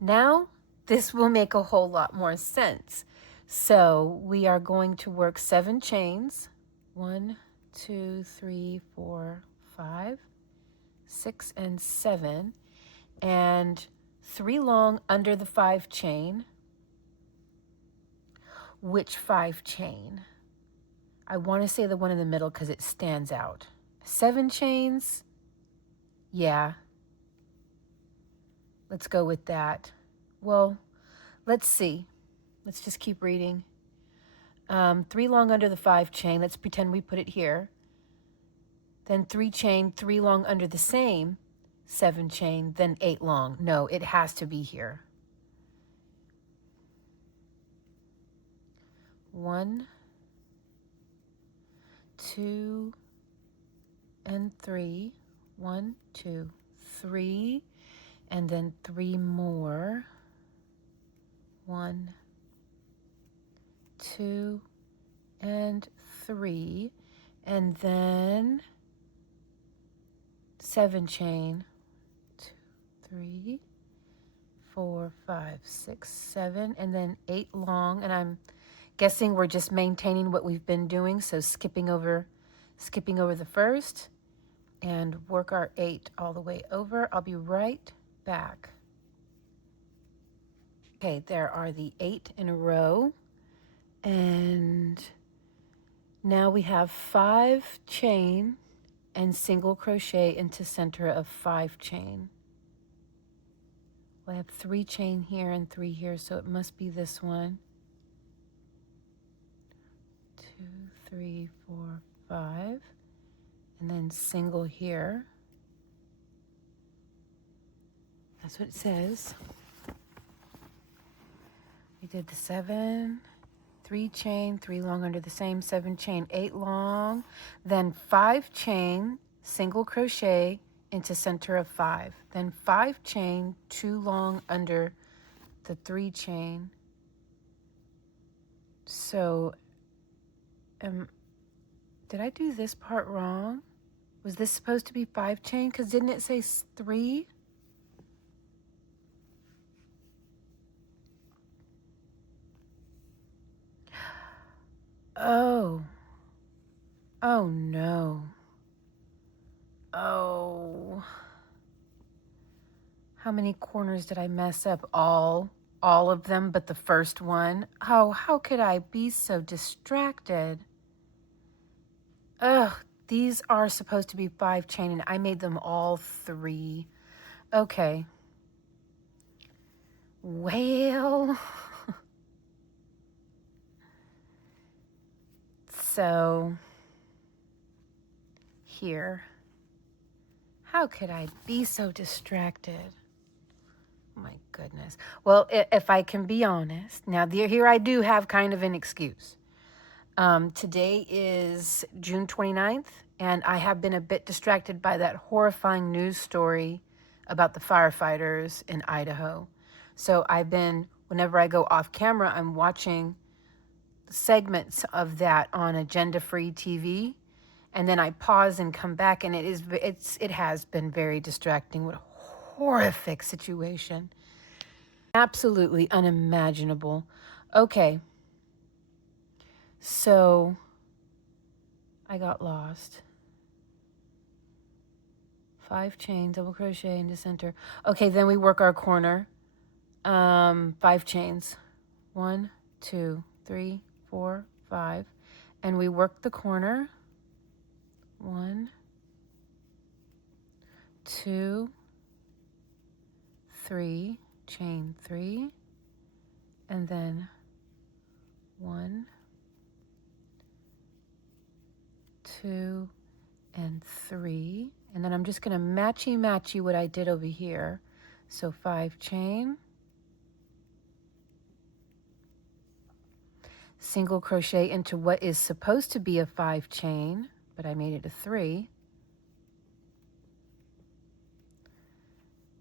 Now this will make a whole lot more sense. So we are going to work 7 chains. 1, 2, 3, 4, 5, 6, and 7. And 3 long under the 5 chain. Which 5 chain? I want to say the one in the middle because it stands out. 7 chains? Yeah. Let's go with that. Well, let's see. Let's just keep reading. 3 long under the 5 chain. Let's pretend we put it here. Then 3 chain, 3 long under the same 7 chain, then 8 long. No, it has to be here. 1, 2, and 3. 1, 2, 3, and then 3 more. 1, 2, and 3, and then 7 chain. 2, 3, 4, 5, 6, 7, and then 8 long. And I'm guessing we're just maintaining what we've been doing, so skipping over the first and work our 8 all the way over. I'll be right back. Okay, there are the 8 in a row, and now we have 5 chain and single crochet into center of 5 chain. I have 3 chain here and 3 here, so it must be this one. 2, 3, 4, 5, and then single here. That's what it says. We did the 7, 3 chain, 3 long under the same, 7 chain, 8 long, then 5 chain, single crochet into center of 5, then 5 chain, 2 long under the 3 chain. So did I do this part wrong? Was this supposed to be 5 chain? Because didn't it say 3? Oh. Oh no. Oh. How many corners did I mess up? All of them but the first one. Oh, how could I be so distracted? Ugh, these are supposed to be 5 chain and I made them all 3. Okay. Well, so here. How could I be so distracted? Oh my goodness. Well, if I can be honest, now here I do have kind of an excuse. Today is June 29th, and I have been a bit distracted by that horrifying news story about the firefighters in Idaho. So whenever I go off camera, I'm watching segments of that on agenda-free TV, and then I pause and come back, and it has been very distracting. What a horrific situation. Absolutely unimaginable. Okay. So I got lost. 5 chain, double crochet into center. Okay, then we work our corner. 5 chains. 1, 2, 3, 4, 5. And we work the corner. 1, 2, 3, chain 3, and then 1, 2, and 3, and then I'm just going to matchy what I did over here. So 5 chain, single crochet into what is supposed to be a 5 chain, but I made it a 3.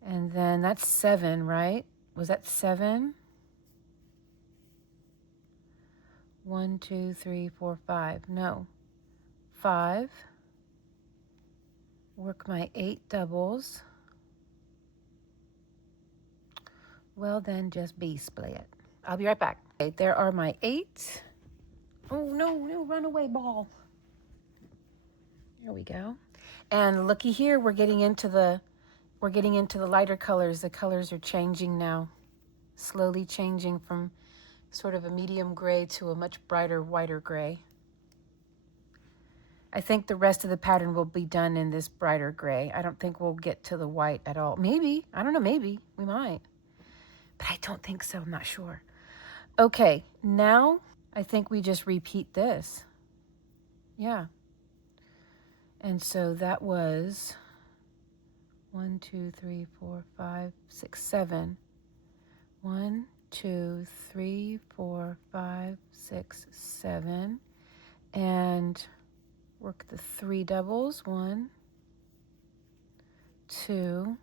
And then that's 7, right? Was that 7? 1, 2, 3, 4, 5. No. 5. Work my 8 doubles. Well, then just B-split. I'll be right back. Okay, there are my 8. Oh, no, run away, ball. There we go. And looky here, we're getting into the lighter colors. The colors are changing now, slowly changing from sort of a medium gray to a much brighter, whiter gray. I think the rest of the pattern will be done in this brighter gray. I don't think we'll get to the white at all. Maybe, I don't know, maybe we might, but I don't think so. I'm not sure. Okay, now I think we just repeat this. Yeah. And so that was 1, 2, 3, 4, 5, 6, 7. 1, 2, 3, 4, 5, 6, 7. And work the 3 doubles. 1, 2,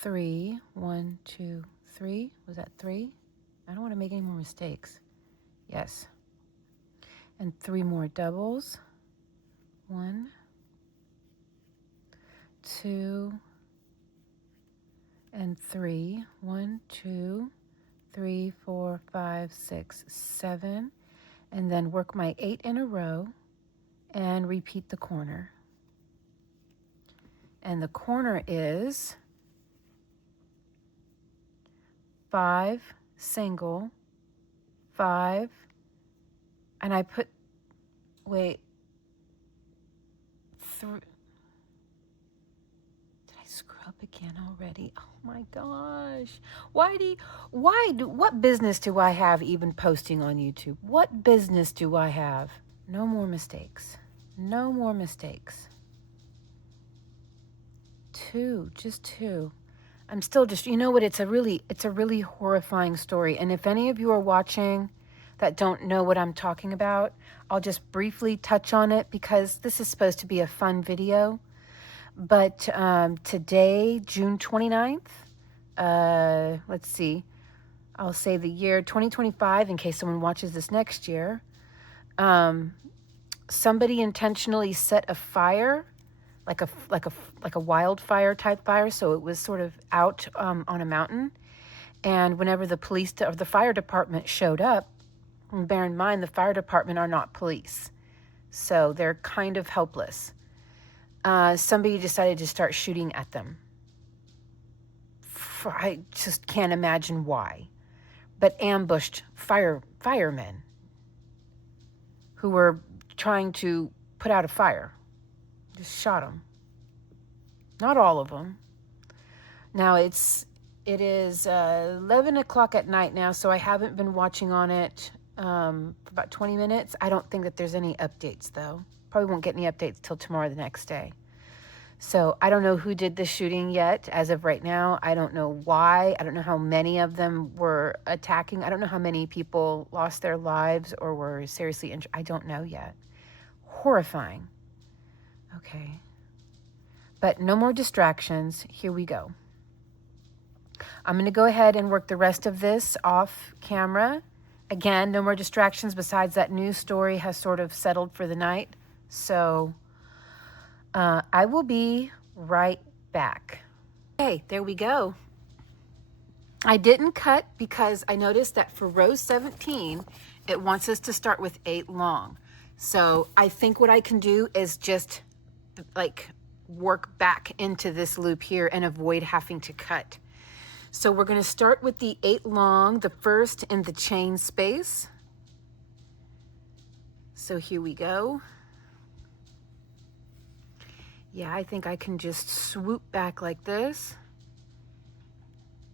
3. 1, 2, 3. Was that 3? I don't want to make any more mistakes. Yes. And 3 more doubles. 1, 2, and 3. 1, 2, 3, 4, 5, 6, 7. And then work my 8 in a row and repeat the corner. And the corner is 5 single, 5, and I put, wait, 3. Did I screw up again already? Oh my gosh. What business do I have even posting on YouTube? What business do I have? No more mistakes. No more mistakes. 2, just 2. I'm still just, you know what, it's a really horrifying story. And if any of you are watching that don't know what I'm talking about, I'll just briefly touch on it because this is supposed to be a fun video. But today, June 29th, let's see, I'll say the year 2025 in case someone watches this next year. Somebody intentionally set a fire, like a wildfire type fire, so it was sort of out on a mountain. And whenever the police or the fire department showed up, and bear in mind the fire department are not police, so they're kind of helpless. Somebody decided to start shooting at them. I just can't imagine why, but ambushed firemen who were trying to put out a fire. Just shot them. Not all of them. Now it is 11 o'clock at night now, so I haven't been watching on it for about 20 minutes. I don't think that there's any updates though. Probably won't get any updates till tomorrow, the next day. So I don't know who did the shooting yet as of right now. I don't know why. I don't know how many of them were attacking. I don't know how many people lost their lives or were seriously injured. I don't know yet. Horrifying. Okay. But no more distractions. Here we go. I'm going to go ahead and work the rest of this off camera. Again, no more distractions besides that news story has sort of settled for the night. So I will be right back. Okay, there we go. I didn't cut because I noticed that for row 17, it wants us to start with 8 long. So I think what I can do is just like work back into this loop here and avoid having to cut. So we're going to start with the 8 long, the first in the chain space. So here we go. Yeah, I think I can just swoop back like this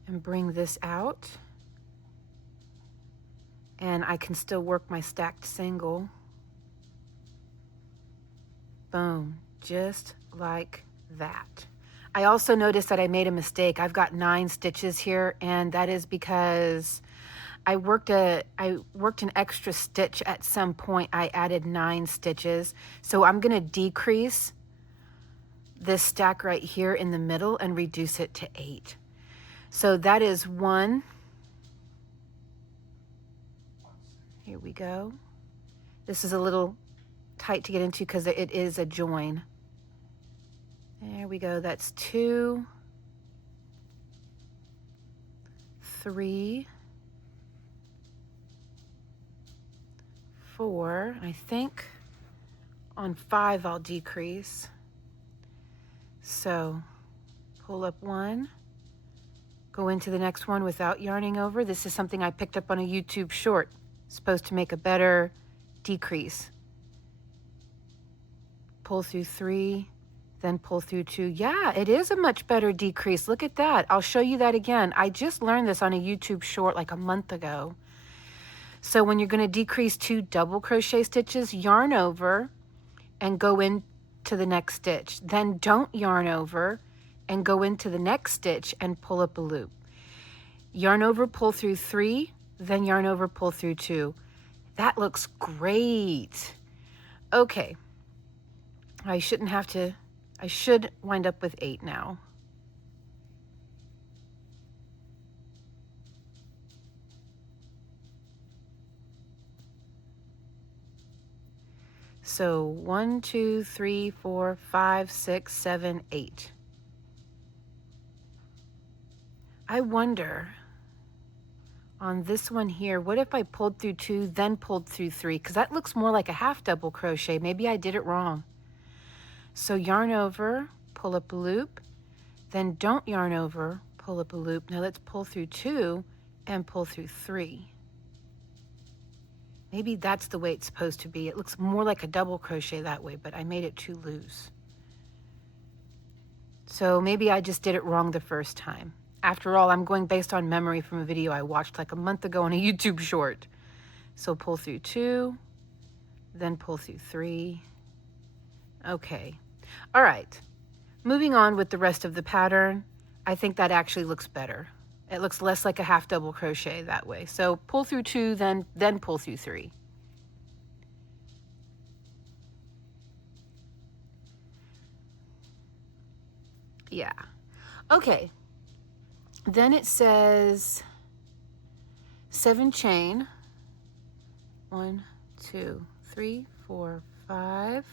and bring this out. And I can still work my stacked single. Boom, just like that. I also noticed that I made a mistake. I've got 9 stitches here, and that is because I worked an extra stitch at some point. I added 9 stitches. So I'm gonna decrease this stack right here in the middle and reduce it to 8. So that is 1. Here we go. This is a little tight to get into because it is a join. There we go. That's 2, 3, 4. I think on 5 I'll decrease. So pull up 1, go into the next one without yarning over. This is something I picked up on a YouTube short. It's supposed to make a better decrease. Pull through 3, then pull through 2. Yeah, it is a much better decrease. Look at that. I'll show you that again. I just learned this on a YouTube short like a month ago. So when you're going to decrease 2 double crochet stitches, yarn over and go into the next stitch. Then don't yarn over and go into the next stitch and pull up a loop. Yarn over, pull through 3, then yarn over, pull through 2. That looks great. Okay. I should wind up with 8 now. So 1, 2, 3, 4, 5, 6, 7, 8. I wonder on this one here, what if I pulled through 2, then pulled through 3? Because that looks more like a half double crochet. Maybe I did it wrong. So yarn over, pull up a loop, then don't yarn over, pull up a loop. Now let's pull through 2 and pull through 3. Maybe that's the way it's supposed to be. It looks more like a double crochet that way, but I made it too loose. So maybe I just did it wrong the first time. After all, I'm going based on memory from a video I watched like a month ago on a YouTube short. So pull through 2, then pull through 3. Okay. All right. Moving on with the rest of the pattern. I think that actually looks better. It looks less like a half double crochet that way. So pull through 2, then pull through 3. Yeah. Okay. Then it says 7 chain. 1, 2, 3, 4, 5,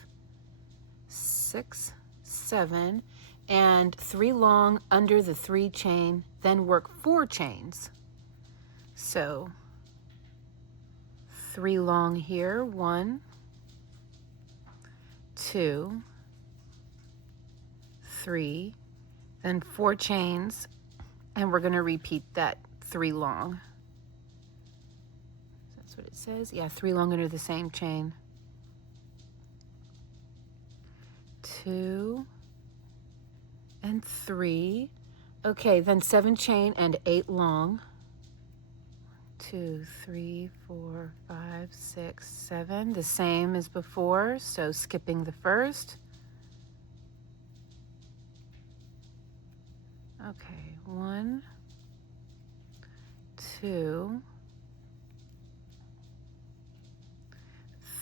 6, 7, and 3 long under the 3 chain, then work 4 chains. So 3 long here, 1, 2, 3, then 4 chains, and we're going to repeat that 3 long. That's what it says. Yeah, 3 long under the same chain. 2 and 3. Okay, then 7 chain and 8 long. 2, 3, 4, 5, 6, 7. The same as before, so skipping the first. Okay, 1, 2,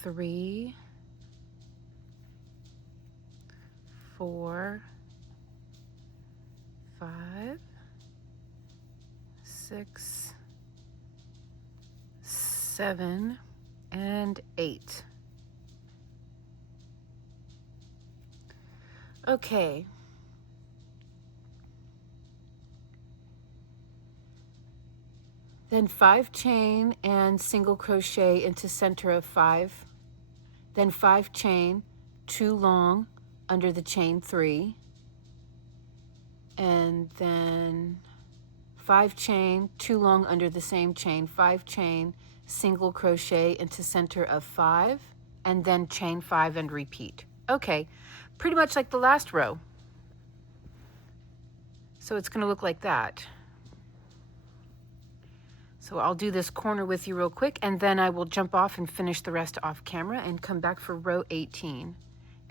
3, 4, 5, 6, 7, and 8. Okay. Then 5 chain and single crochet into center of 5. Then 5 chain, 2 long under the chain 3. And then 5 chain, 2 long under the same chain, 5 chain, single crochet into center of 5, and then chain 5 and repeat. Okay, pretty much like the last row. So it's going to look like that. So I'll do this corner with you real quick, and then I will jump off and finish the rest off camera and come back for row 18.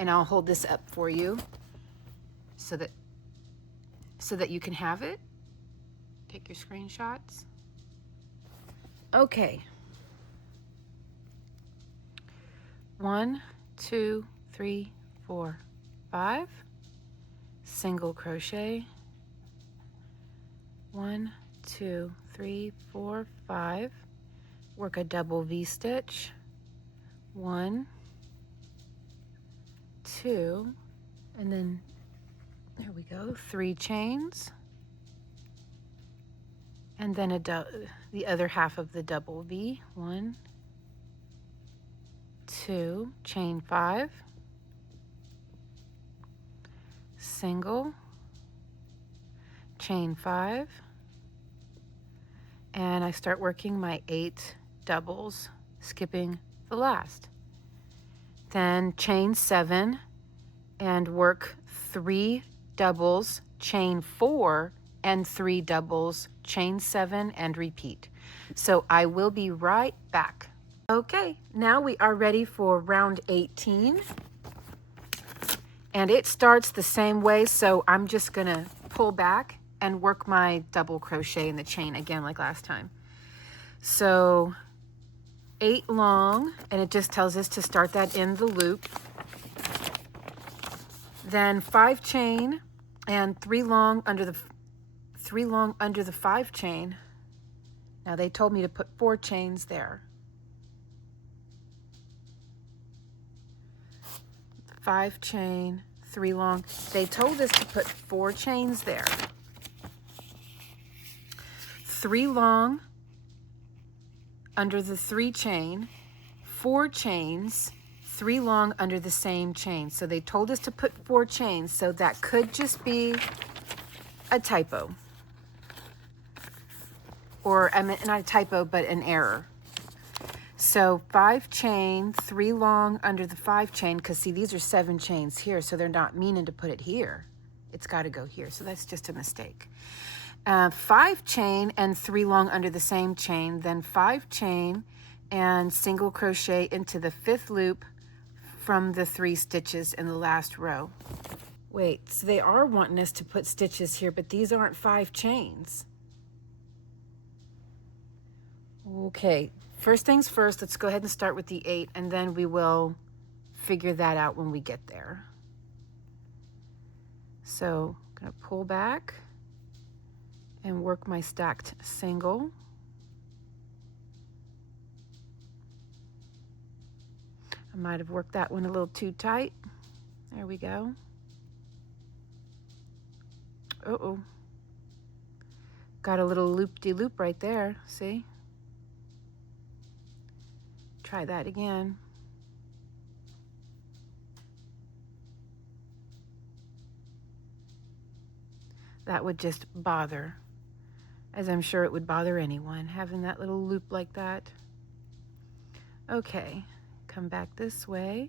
And I'll hold this up for you so that you can have it. Take your screenshots. Okay. 1, 2, 3, 4, 5. Single crochet. 1, 2, 3, 4, 5. Work a double V-stitch. 1, 2, and then there we go, 3 chains, and then the other half of the double V. 1, 2, chain 5, single, chain 5, and I start working my 8 doubles, skipping the last. Then chain 7 and work 3 doubles, chain 4 and 3 doubles, chain 7 and repeat. So I will be right back. Okay, now we are ready for round 18. And it starts the same way, so I'm just gonna pull back and work my double crochet in the chain again like last time. So 8 long, and it just tells us to start that in the loop. Then 5 chain and 3 long under the 5 chain. Now they told me to put 4 chains there. 5 chain, 3 long. They told us to put 4 chains there. 3 long under the 3 chain, 4 chains, 3 long under the same chain. So they told us to put 4 chains, so that could just be a typo. Or, I mean, not a typo, but an error. So 5 chain, 3 long under the 5 chain, because see, these are 7 chains here, so they're not meaning to put it here. It's got to go here, so that's just a mistake. 5 chain and 3 long under the same chain, then 5 chain and single crochet into the 5th loop from the 3 stitches in the last row. Wait, so they are wanting us to put stitches here, but these aren't 5 chains. Okay, first things first, let's go ahead and start with the 8, and then we will figure that out when we get there. So I'm going to pull back and work my stacked single. I might have worked that one a little too tight. There we go. Uh-oh. Got a little loop-de-loop right there, see? Try that again. That would just bother, as I'm sure it would bother anyone, having that little loop like that. Okay, come back this way.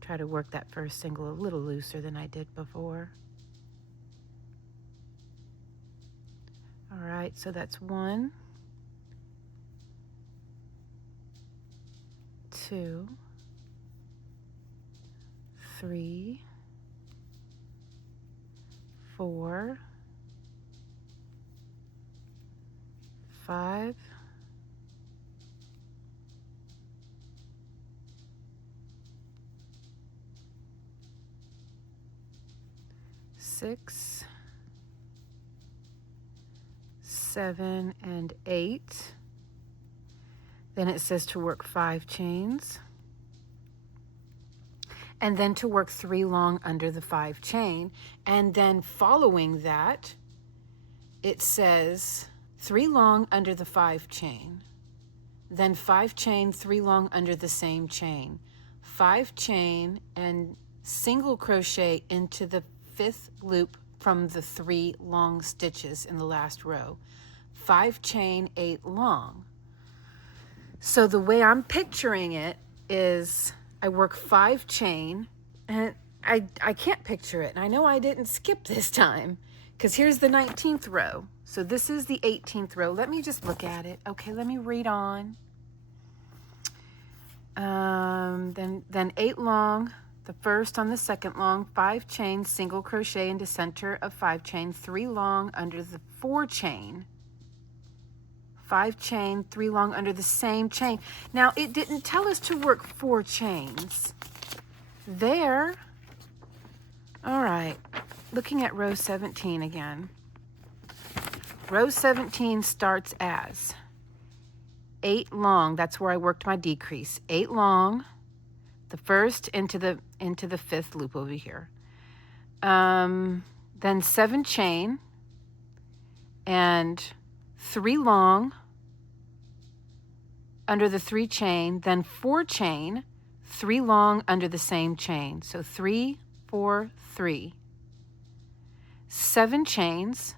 Try to work that first single a little looser than I did before. All right, so that's 1, 2, 3, 4, 5, 6, 7, and 8. Then it says to work 5 chains. And then to work 3 long under the 5 chain. And then following that, it says 3 long under the 5 chain. Then 5 chain, 3 long under the same chain. 5 chain and single crochet into the 5th loop from the 3 long stitches in the last row. 5 chain, 8 long. So the way I'm picturing it is I work 5 chain, and I can't picture it. And I know I didn't skip this time, because here's the 19th row. So this is the 18th row. Let me just look at it. Okay, let me read on. Then 8 long, the first on the second long, 5 chain, single crochet into center of 5 chain, 3 long under the 4 chain, 5 chain, 3 long under the same chain. Now it didn't tell us to work 4 chains there. All right, looking at row 17 again. Row 17 starts as 8 long, that's where I worked my decrease. 8 long, the first into the 5th loop over here. Then 7 chain and 3 long under the 3 chain, then 4 chain, 3 long under the same chain. So 3, 4, 3. 7 chains,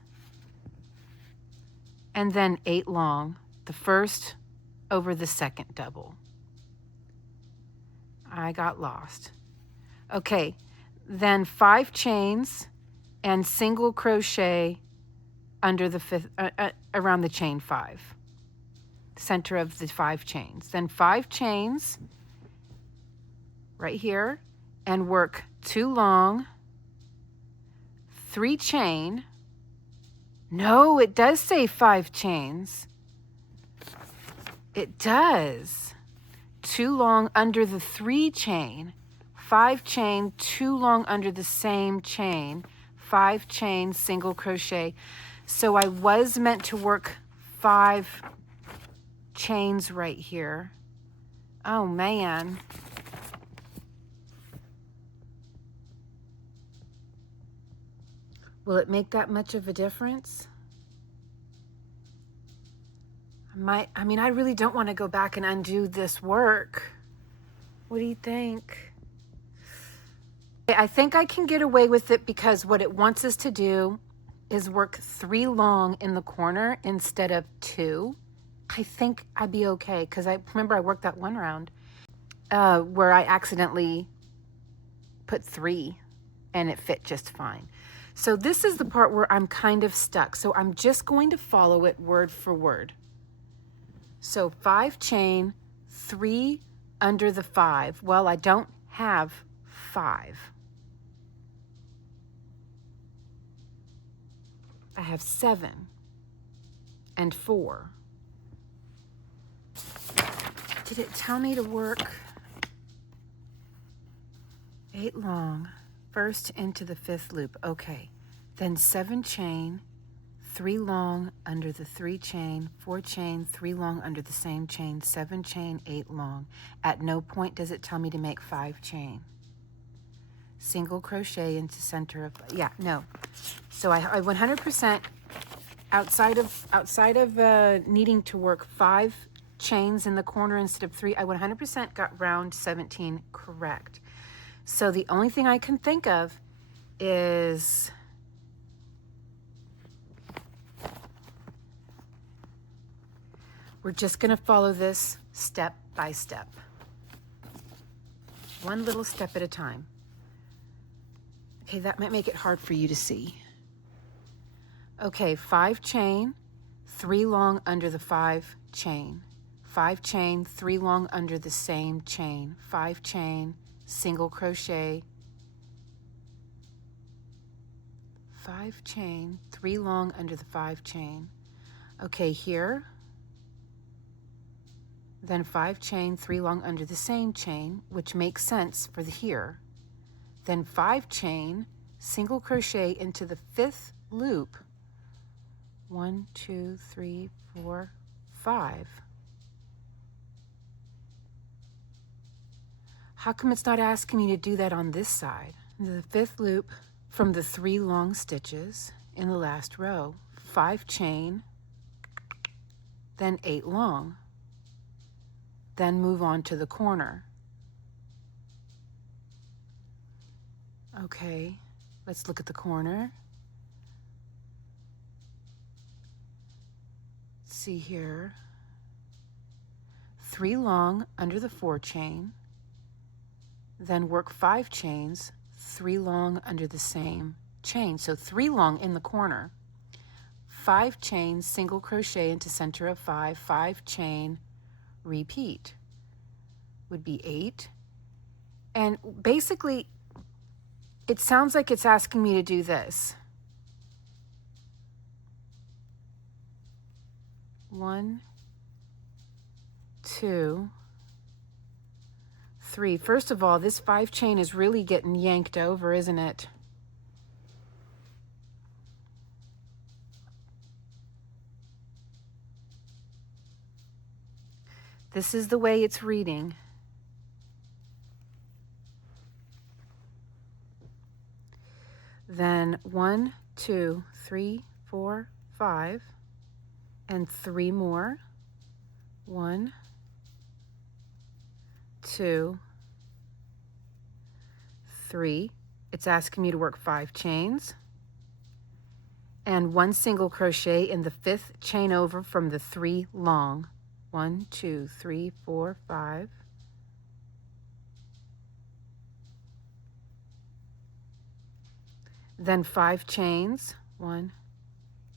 and then 8 long, the first over the second double. I got lost. Okay, then 5 chains and single crochet under the 5th, around the chain 5, center of the 5 chains. Then 5 chains right here, and work 2 long, 3 chain. No, it does say 5 chains. It does. 2 long under the 3 chain, 5 chain, 2 long under the same chain, 5 chain, single crochet. So I was meant to work 5 chains right here. Oh man. Will it make that much of a difference? I mean, I really don't want to go back and undo this work. What do you think? I think I can get away with it because what it wants us to do is work 3 long in the corner instead of 2. I think I'd be okay because I remember I worked that one round where I accidentally put 3 and it fit just fine. So this is the part where I'm kind of stuck. So I'm just going to follow it word for word. So 5 chain, 3 under the 5. Well, I don't have 5. I have 7 and 4. Did it tell me to work 8 long, first into the 5th loop? Okay, then 7 chain, 3 long under the 3 chain, 4 chain, 3 long under the same chain, 7 chain, 8 long. At no point does it tell me to make 5 chain. Single crochet into center of, yeah, no. So I 100%, outside of needing to work 5 chains in the corner instead of 3, I 100% got round 17 correct. So the only thing I can think of is we're just going to follow this step by step. One little step at a time. Okay, that might make it hard for you to see. Okay, 5 chain, 3 long under the 5 chain. 5 chain, 3 long under the same chain. 5 chain, single crochet. 5 chain, 3 long under the 5 chain. Okay, here. Then 5 chain, 3 long under the same chain, which makes sense for the here. Then 5 chain, single crochet into the 5th loop. 1, 2, 3, 4, 5. How come it's not asking me to do that on this side? The 5th loop from the 3 long stitches in the last row. 5 chain, then 8 long. Then move on to the corner. Okay, let's look at the corner. Let's see here. 3 long under the 4 chain, then work 5 chains, 3 long under the same chain. So 3 long in the corner. 5 chains, single crochet into center of 5, 5 chain, repeat. Would be 8. And basically, it sounds like it's asking me to do this. 1, 2, 3. First of all, this 5 chain is really getting yanked over, isn't it? This is the way it's reading. Then 1, 2, 3, 4, 5, and 3 more. 1, 2, 3. It's asking me to work 5 chains and 1 single crochet in the 5th chain over from the 3 long. 1, 2, 3, 4, 5. Then 5 chains. 1,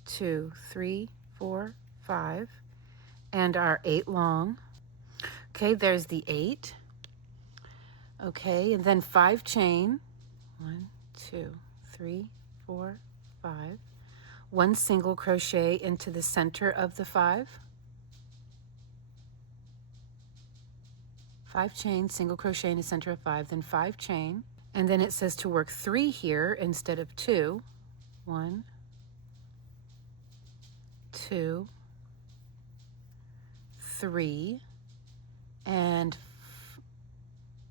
2, 3, 4, 5. And our 8 long. Okay, there's the 8. Okay, and then 5 chain. 1, 2, 3, 4, 5. 1 single crochet into the center of the 5. 5 chain, single crochet in the center of 5, then 5 chain. And then it says to work 3 here instead of 2. 1, 2, 3, and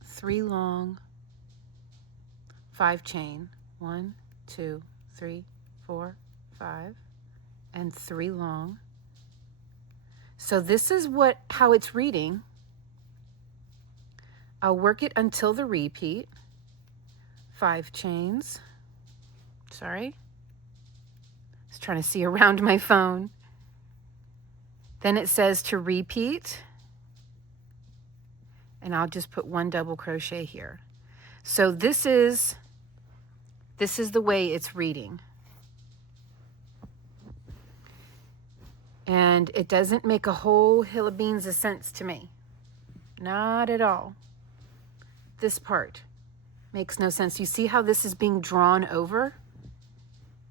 3 long, 5 chain. 1, 2, 3, 4, 5, and 3 long. So this is how it's reading. I'll work it until the repeat. 5 chains. Sorry. I was trying to see around my phone. Then it says to repeat. And I'll just put 1 double crochet here. So this is the way it's reading. And it doesn't make a whole hill of beans of sense to me. Not at all. This part makes no sense. You see how this is being drawn over?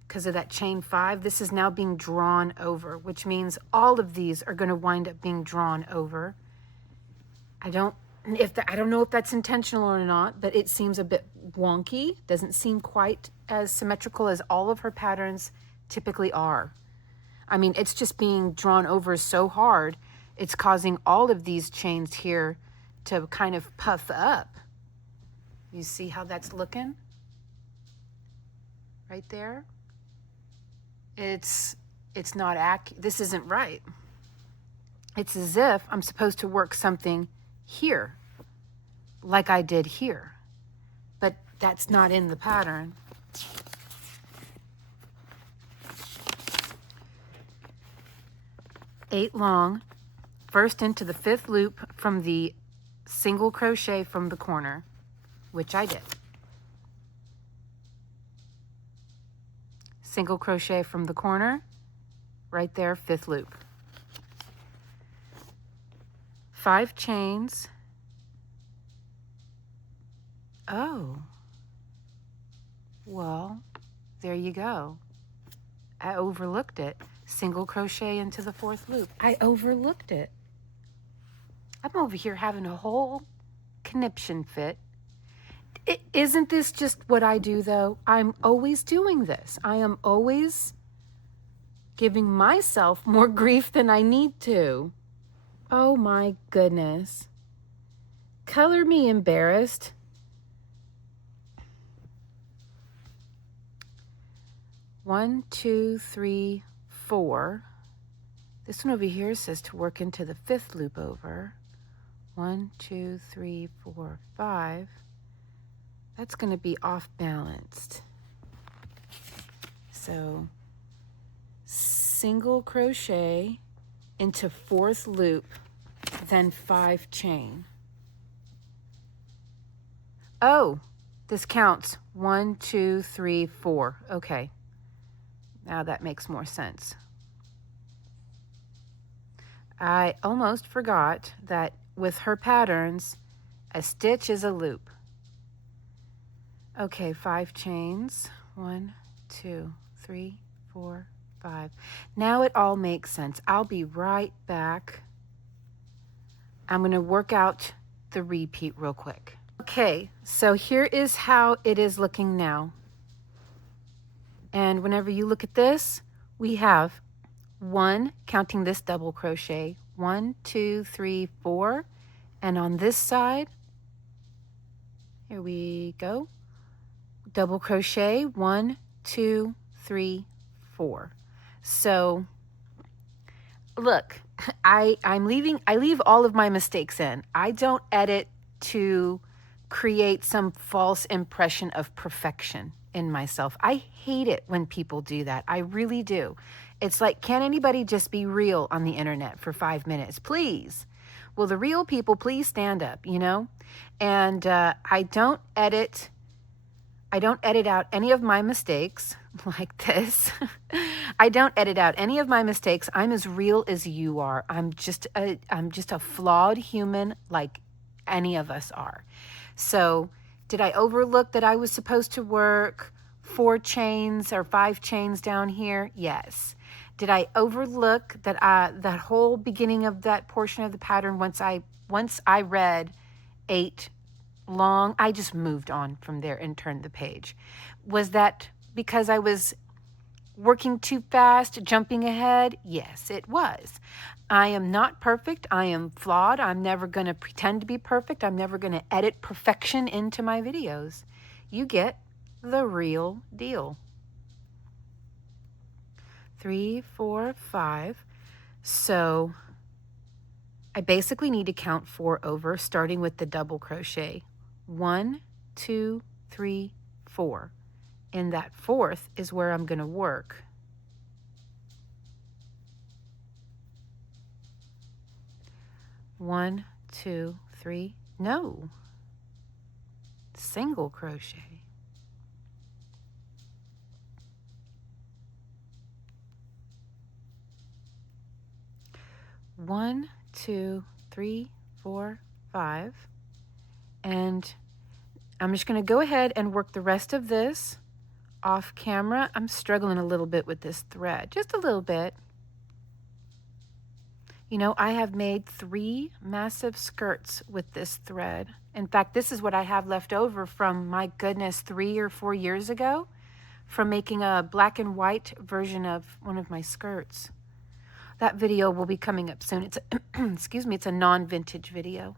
Because of that chain 5, this is now being drawn over, which means all of these are going to wind up being drawn over. I don't know if that's intentional or not, but it seems a bit wonky. Doesn't seem quite as symmetrical as all of her patterns typically are. I mean, it's just being drawn over so hard, it's causing all of these chains here to kind of puff up. You see how that's looking? Right there? It's not accurate. This isn't right. It's as if I'm supposed to work something here, like I did here. But that's not in the pattern. Eight long, first into the 5th loop from the single crochet from the corner, which I did. Single crochet from the corner, right there, 5th loop. 5 chains. Oh, well, there you go. I overlooked it. Single crochet into the 4th loop. I overlooked it. I'm over here having a whole conniption fit. Isn't this just what I do, though? I'm always doing this. I am always giving myself more grief than I need to. Oh my goodness. Color me embarrassed. One, two, three, 4. This one over here says to work into the 5th loop over. 1, 2, 3, 4, 5. That's going to be off balanced. So single crochet into 4th loop, then 5 chain. Oh, this counts. 1, 2, 3, 4. Okay. Now that makes more sense. I almost forgot that with her patterns, a stitch is a loop. Okay, 5 chains. 1, 2, 3, 4, 5. Now it all makes sense. I'll be right back. I'm going to work out the repeat real quick. Okay, so here is how it is looking now. And whenever you look at this, we have 1, counting this double crochet, 1, 2, 3, 4. And on this side, here we go, double crochet, 1, 2, 3, 4. So look, I leave all of my mistakes in. I don't edit to create some false impression of perfection in myself. I hate it when people do that. I really do. It's like, can't anybody just be real on the internet for 5 minutes, please? Will the real people please stand up, you know? And I don't edit out any of my mistakes like this. I don't edit out any of my mistakes. I'm as real as you are. I'm just a flawed human like any of us are. So did I overlook that I was supposed to work 4 chains or 5 chains down here? Yes. Did I overlook that that whole beginning of that portion of the pattern once I read 8 long, I just moved on from there and turned the page? Was that because I was working too fast, jumping ahead? Yes, it was. I am not perfect. I am flawed. I'm never going to pretend to be perfect. I'm never going to edit perfection into my videos. You get the real deal. 3, 4, 5. So I basically need to count 4 over, starting with the double crochet. 1, 2, 3, 4. And that 4th is where I'm going to work. One, 2, 3. No. Single crochet. One, 2, 3, 4, 5. And I'm just going to go ahead and work the rest of this off camera. I'm struggling a little bit with this thread, just a little bit. You know, I have made 3 massive skirts with this thread. In fact, this is what I have left over from, my goodness, 3 or 4 years ago, from making a black and white version of one of my skirts. That video will be coming up soon. It's a, excuse me, it's a non-vintage video.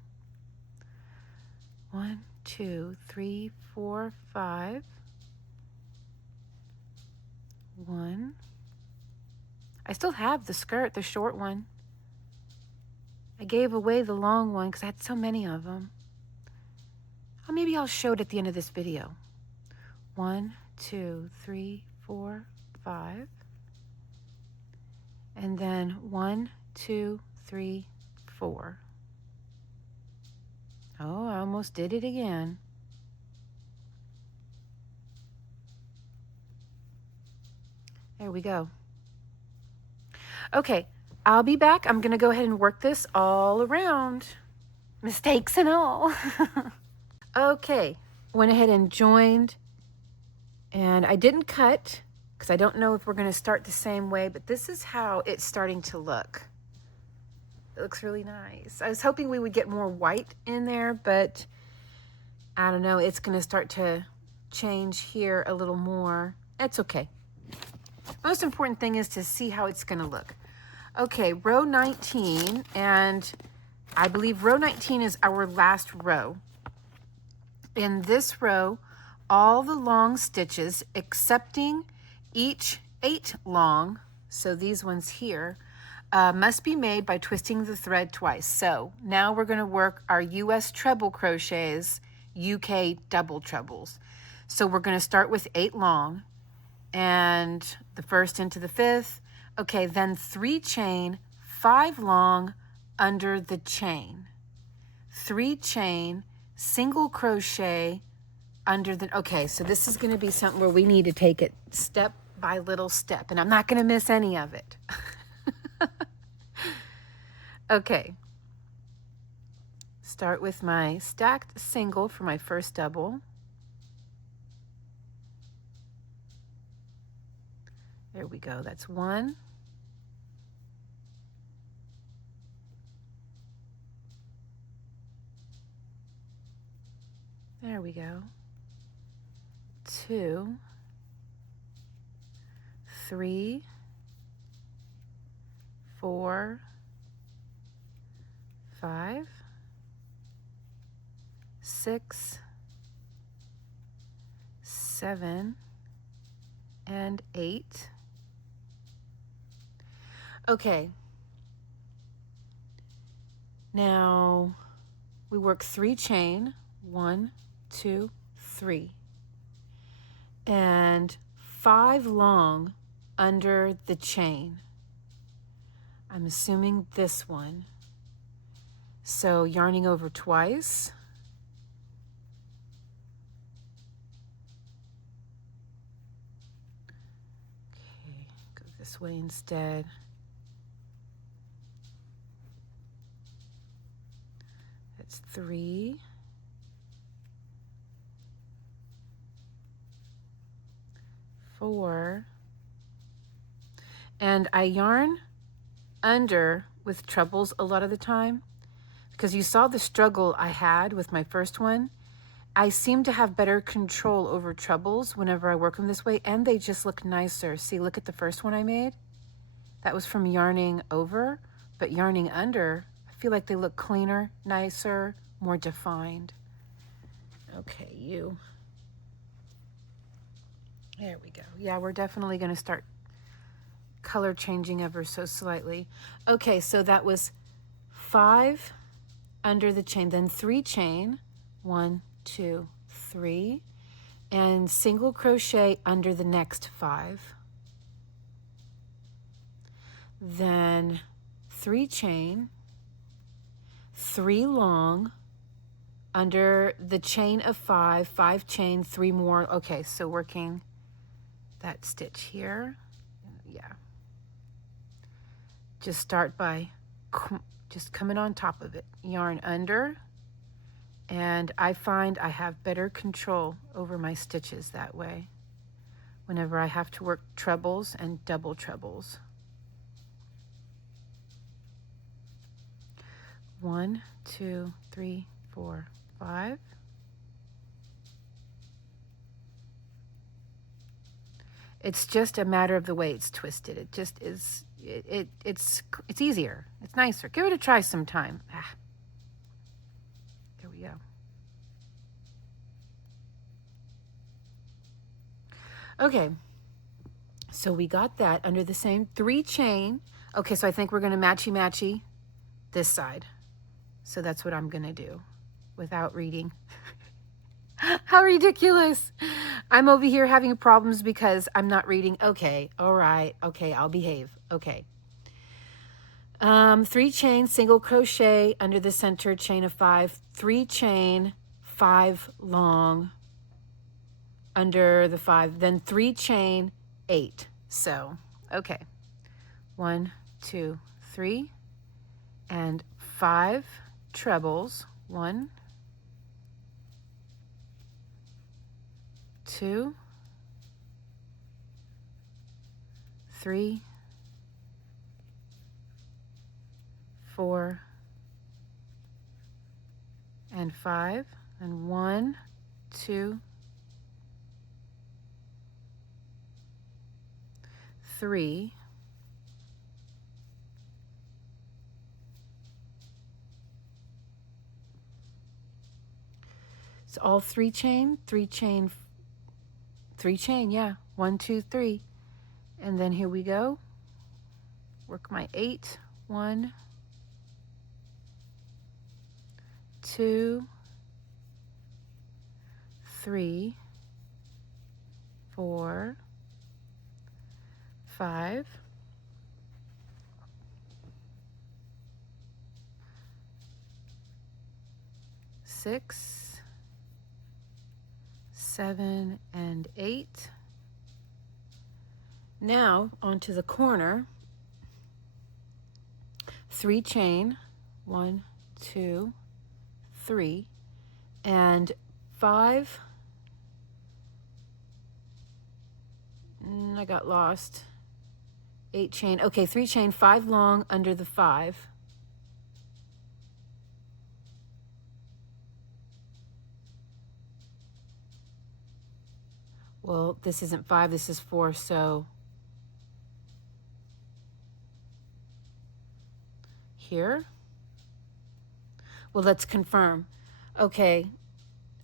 1, 2, 3, 4, 5. 1. I still have the skirt, the short one. I gave away the long one because I had so many of them. Oh, maybe I'll show it at the end of this video. 1, 2, 3, 4, 5. And then 1, 2, 3, 4. Oh, I almost did it again. There we go. Okay, I'll be back. I'm going to go ahead and work this all around. Mistakes and all. Okay, went ahead and joined. And I didn't cut because I don't know if we're going to start the same way, but this is how it's starting to look. It looks really nice. I was hoping we would get more white in there, but I don't know. It's going to start to change here a little more. That's okay. Most important thing is to see how it's going to look. Okay, row 19, and I believe row 19 is our last row. In this row, all the long stitches, excepting each 8 long, so these ones here, must be made by twisting the thread twice. So now we're going to work our US treble crochets, UK double trebles. So we're going to start with 8 long, and the first into the 5th. Okay, then 3 chain, 5 long under the chain. 3 chain, single crochet under the, okay, so this is going to be something where we need to take it step by little step, and I'm not going to miss any of it. Okay, start with my stacked single for my first double. There we go, that's 1. There we go. 2, 3, 4, 5, 6, 7, and 8. Okay. Now we work 3 chain, 1, 2, 3, and 5 long under the chain. I'm assuming this one. So yarning over twice. Okay, go this way instead. That's 3. 4. And I yarn under with trebles a lot of the time, because you saw the struggle I had with my first one. I seem to have better control over trebles whenever I work them this way, and they just look nicer. See, look at the first one I made. That was from yarning over, but yarning under, I feel like they look cleaner, nicer, more defined. Okay, you. There we go. Yeah, we're definitely going to start color changing ever so slightly. Okay, so that was 5 under the chain, then 3 chain, 1, 2, 3, and single crochet under the next 5. Then 3 chain, 3 long under the chain of 5, 5 chain, 3 more. Okay, so working that stitch here. Yeah. Just start by just coming on top of it. Yarn under, and I find I have better control over my stitches that way whenever I have to work trebles and double trebles. 1, 2, 3, 4, 5. It's just a matter of the way it's twisted. It just is, it's easier. It's nicer. Give it a try sometime. Ah, there we go. Okay, so we got that under the same 3 chain. Okay, so I think we're gonna matchy-matchy this side. So that's what I'm gonna do without reading. How ridiculous. I'm over here having problems because I'm not reading. Okay, all right, okay, I'll behave. Okay. 3 chain, single crochet under the center chain of 5, 3 chain, 5 long under the 5, then 3 chain, 8. So, okay. 1, 2, 3, and 5 trebles. 1, 2, 3, 4, and 5, and 1, 2, 3, it's all 3 chain, 3 chain, 3 chain, yeah, 1, 2, 3, and then here we go. Work my 8, 1, 2, 3, 4, 5, 6, 7, and 8. Now onto the corner. 3 chain, 1, 2, 3, and 5. I got lost. 8 chain. Okay, 3 chain, 5 long under the 5. Well, this isn't 5, this is 4, so here. Well, let's confirm. Okay,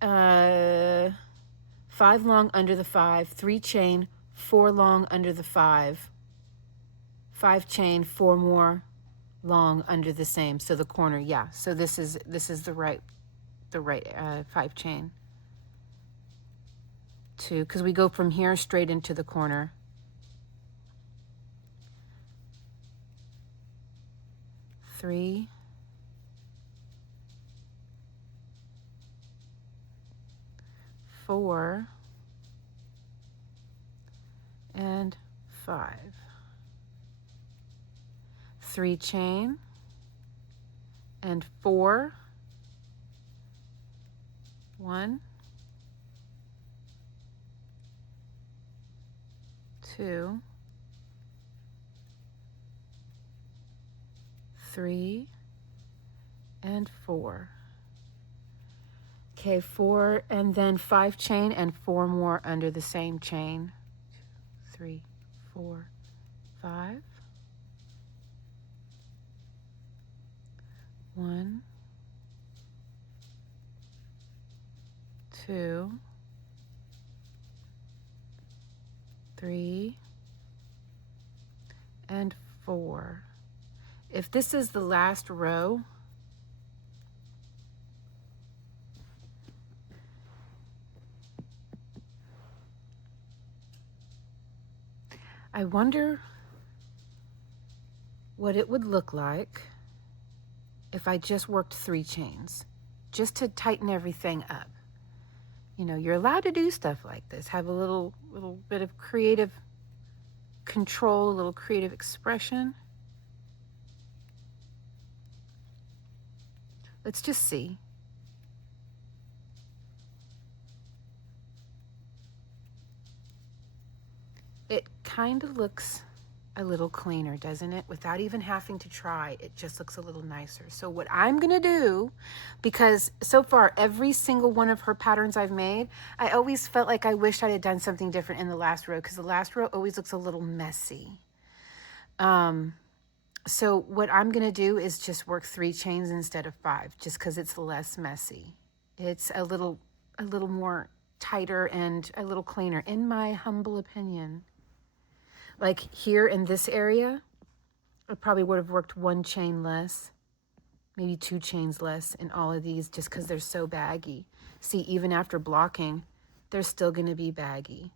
5 long under the 5, 3 chain, 4 long under the 5, 5 chain, 4 more long under the same. So the corner, yeah. So this is the right 5 chain. 2, because we go from here straight into the corner. 3, 4, and 5. 3 chain and 4, 1, 2, 3, and 4. Okay, 4 and then 5 chain and 4 more under the same chain. 3, 4, 5. 1, 2, 3, and 4. If this is the last row, I wonder what it would look like if I just worked 3 chains, just to tighten everything up. You know, you're allowed to do stuff like this. Have a little bit of creative control, a little creative expression. Let's just see. It kind of looks a little cleaner, doesn't it? Without even having to try, it just looks a little nicer. So what I'm gonna do, because so far every single one of her patterns I've made, I always felt like I wished I had done something different in the last row, because the last row always looks a little messy. So what I'm gonna do is just work 3 chains instead of 5, just because it's less messy. It's a little more tighter and a little cleaner, in my humble opinion. Like here in this area, I probably would have worked 1 chain less, maybe 2 chains less in all of these, just because they're so baggy. See, even after blocking, they're still going to be baggy.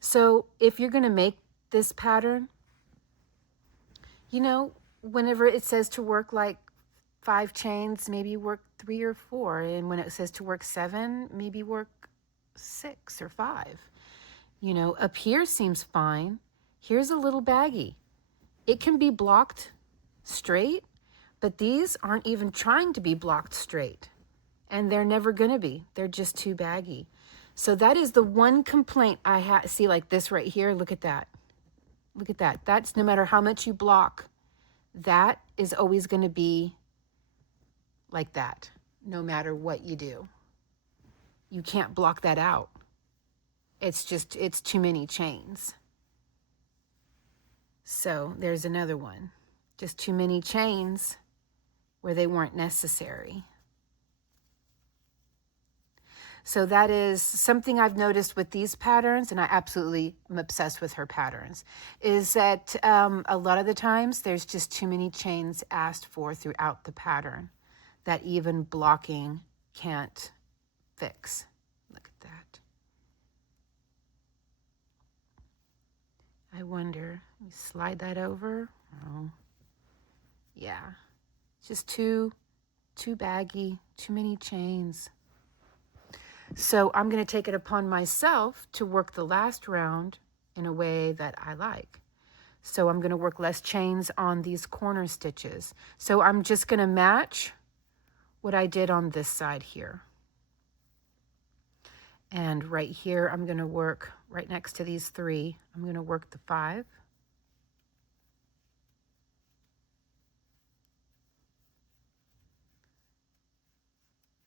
So if you're going to make this pattern, you know, whenever it says to work like 5 chains, maybe work 3 or 4. And when it says to work 7, maybe work 6 or 5. You know, up here seems fine. Here's a little baggy. It can be blocked straight, but these aren't even trying to be blocked straight. And they're never going to be. They're just too baggy. So that is the one complaint I have. See, like this right here, look at that. Look at that. That's no matter how much you block, that is always going to be like that, no matter what you do. You can't block that out. It's too many chains. So there's another one. Just too many chains where they weren't necessary. So that is something I've noticed with these patterns, and I absolutely am obsessed with her patterns, is that a lot of the times there's just too many chains asked for throughout the pattern that even blocking can't fix. Look at that. I wonder, let me slide that over. Oh, yeah, just too baggy, too many chains. So I'm going to take it upon myself to work the last round in a way that I like. So I'm going to work less chains on these corner stitches. So I'm just going to match what I did on this side here. And right here, I'm going to work right next to these 3. I'm going to work the 5.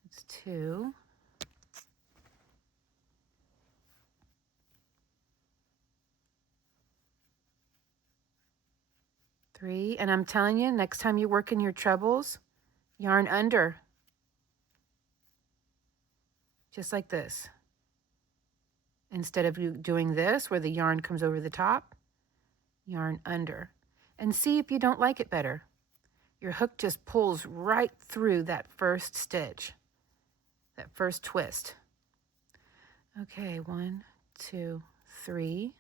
It's 2. 3. And I'm telling you, next time you work in your trebles, yarn under. Just like this. Instead of you doing this, where the yarn comes over the top, yarn under. And see if you don't like it better. Your hook just pulls right through that first stitch, that first twist. Okay, 1, 2, 3.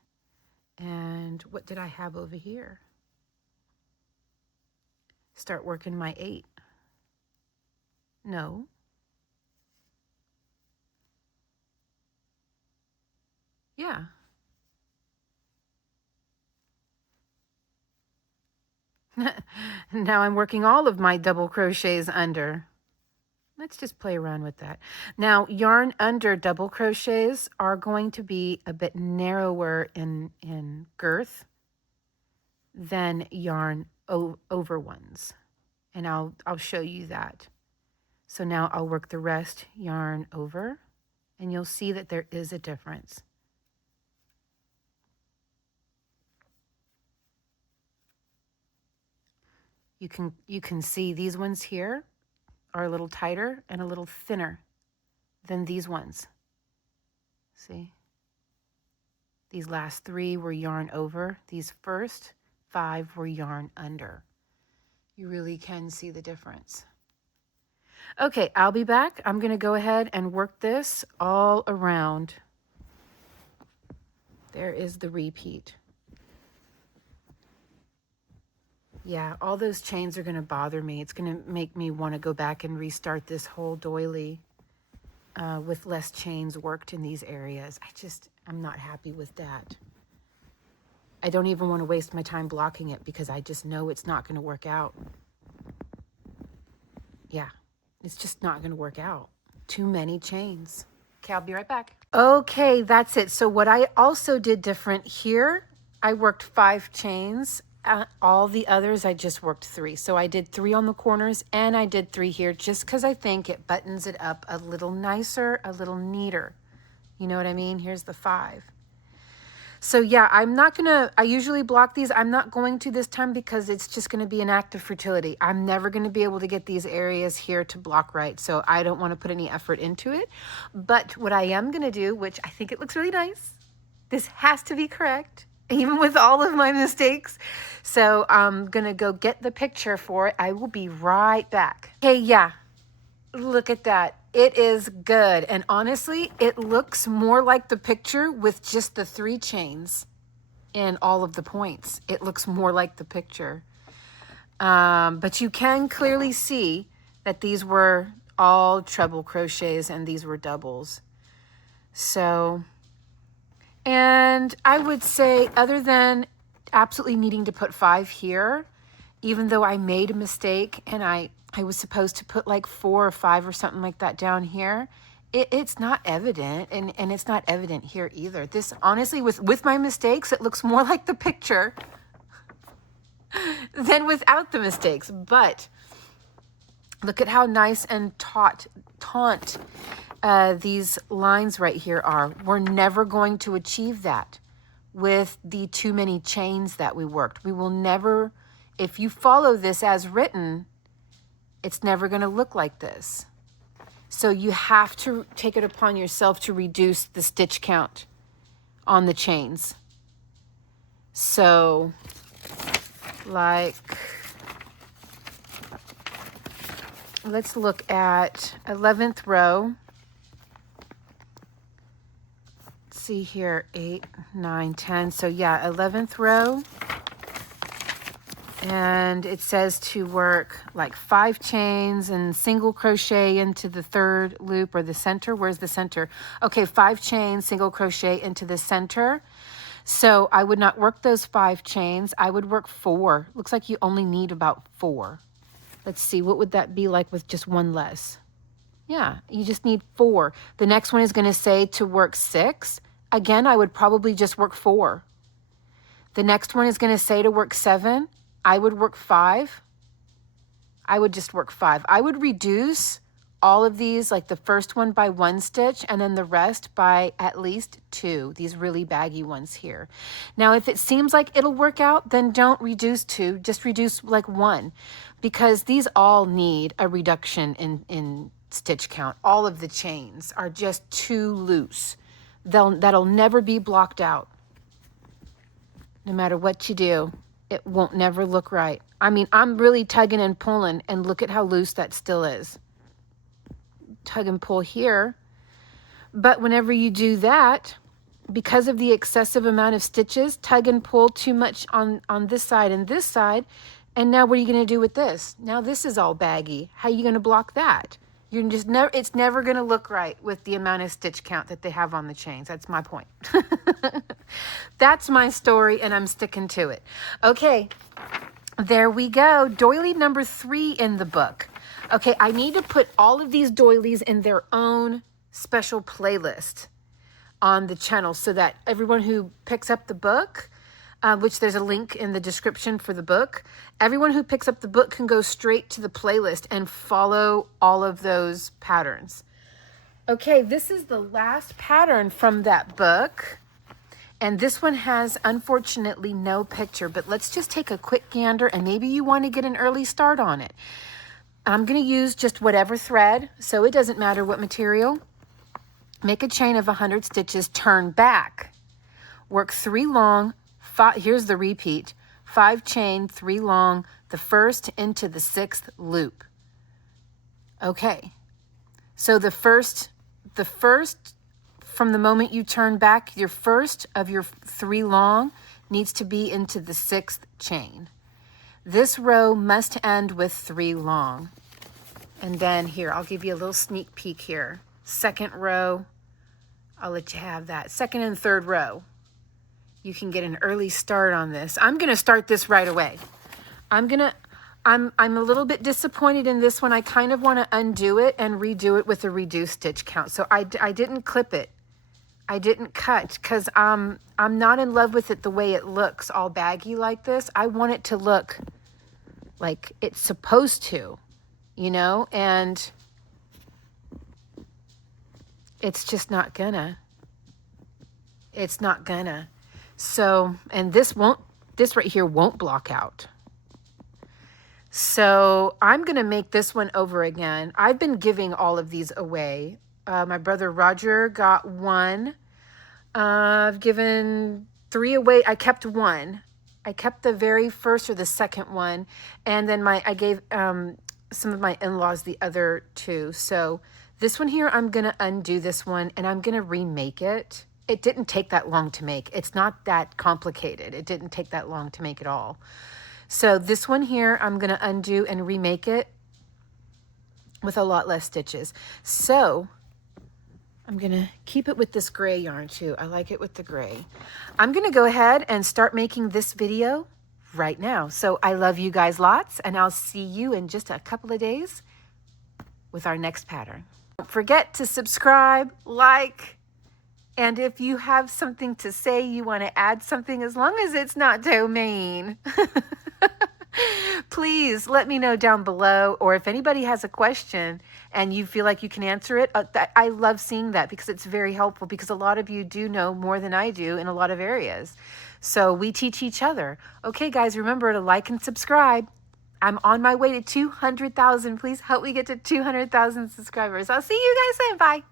And what did I have over here? Start working my 8. No. Yeah. Now I'm working all of my double crochets under. Let's just play around with that. Now, yarn under double crochets are going to be a bit narrower in girth than yarn over ones. And I'll show you that. So now I'll work the rest yarn over, and you'll see that there is a difference. You can see these ones here are a little tighter and a little thinner than these ones. See? These last 3 were yarn over. These first 5 were yarn under. You really can see the difference. Okay, I'll be back. I'm going to go ahead and work this all around. There is the repeat. Yeah, all those chains are going to bother me. It's going to make me want to go back and restart this whole doily with less chains worked in these areas. I'm not happy with that. I don't even want to waste my time blocking it because I just know it's not going to work out. Yeah, it's just not going to work out. Too many chains. Okay, I'll be right back. Okay, that's it. So what I also did different here, I worked 5 chains all the others I just worked 3. So I did 3 on the corners and I did 3 here just because I think it buttons it up a little nicer, a little neater. You know what I mean? Here's the 5. So yeah, I usually block these. I'm not going to this time because it's just going to be an act of futility. I'm never going to be able to get these areas here to block right. So I don't want to put any effort into it. But what I am going to do, which I think it looks really nice, this has to be correct, even with all of my mistakes. So I'm going to go get the picture for it. I will be right back. Okay, yeah, look at that. It is good. And honestly, it looks more like the picture with just the 3 chains and all of the points. It looks more like the picture. But you can clearly see that these were all treble crochets and these were doubles. So, and I would say other than absolutely needing to put 5 here, even though I made a mistake and I was supposed to put like 4 or 5 or something like that down here, it's not evident, and it's not evident here either. This, honestly, with my mistakes, it looks more like the picture than without the mistakes. But look at how nice and taunt these lines right here are. We're never going to achieve that with the too many chains that we worked. We will never, if you follow this as written, it's never going to look like this. So you have to take it upon yourself to reduce the stitch count on the chains. So, like, let's look at 11th row. Let's see here, 8, 9, 10. So yeah, 11th row. And it says to work like 5 chains and single crochet into the 3rd loop or the center. Where's the center? Okay, 5 chains, single crochet into the center. So I would not work those 5 chains. I would work 4. Looks like you only need about 4. Let's see, what would that be like with just 1 less? Yeah, you just need 4. The next one is going to say to work 6. Again, I would probably just work 4. The next one is going to say to work 7. I would work 5. I would just work 5. I would reduce all of these, like the first one by 1 stitch and then the rest by at least 2, these really baggy ones here. Now, if it seems like it'll work out, then don't reduce 2, just reduce like 1, because these all need a reduction in stitch count. All of the chains are just too loose. That'll never be blocked out. No matter what you do, it won't never look right. I mean, I'm really tugging and pulling, and look at how loose that still is. Tug and pull here. But whenever you do that, because of the excessive amount of stitches, tug and pull too much on this side and this side, and now what are you going to do with this? Now this is all baggy. How are you going to block that? You're just never, it's never going to look right with the amount of stitch count that they have on the chains. That's my point. That's my story, and I'm sticking to it. Okay, there we go. Doily number 3 in the book. Okay, I need to put all of these doilies in their own special playlist on the channel so that everyone who picks up the book, which there's a link in the description for the book, everyone who picks up the book can go straight to the playlist and follow all of those patterns. Okay, this is the last pattern from that book. And this one has, unfortunately, no picture, but let's just take a quick gander, and maybe you want to get an early start on it. I'm going to use just whatever thread, so it doesn't matter what material. Make a chain of 100 stitches, turn back. Work 3 long, 5, here's the repeat, 5 chain, 3 long, the first into the 6th loop. Okay, so the first from the moment you turn back, your first of your 3 long needs to be into the 6th chain. This row must end with 3 long. And then here, I'll give you a little sneak peek here. 2nd row, I'll let you have that. 2nd and 3rd row, you can get an early start on this. I'm going to start this right away. I'm a little bit disappointed in this one. I kind of want to undo it and redo it with a reduced stitch count. So I didn't clip it. I didn't cut because I'm not in love with it the way it looks, all baggy like this. I want it to look like it's supposed to, you know, and it's just not gonna. It's not gonna. So, and this right here won't block out. So I'm going to make this one over again. I've been giving all of these away. My brother Roger got one. I've given 3 away. I kept one. I kept the very first or the second one. And then I gave some of my in-laws the other 2. So this one here, I'm going to undo this one and I'm going to remake it. It didn't take that long to make. It's not that complicated. It didn't take that long to make at all. So this one here, I'm going to undo and remake it with a lot less stitches. So I'm going to keep it with this gray yarn too. I like it with the gray. I'm going to go ahead and start making this video right now. So I love you guys lots, and I'll see you in just a couple of days with our next pattern. Don't forget to subscribe, like, and if you have something to say, you want to add something, as long as it's not too mean, please let me know down below. Or if anybody has a question and you feel like you can answer it, I love seeing that because it's very helpful, because a lot of you do know more than I do in a lot of areas. So we teach each other. Okay, guys, remember to like and subscribe. I'm on my way to 200,000. Please help me get to 200,000 subscribers. I'll see you guys soon. Bye.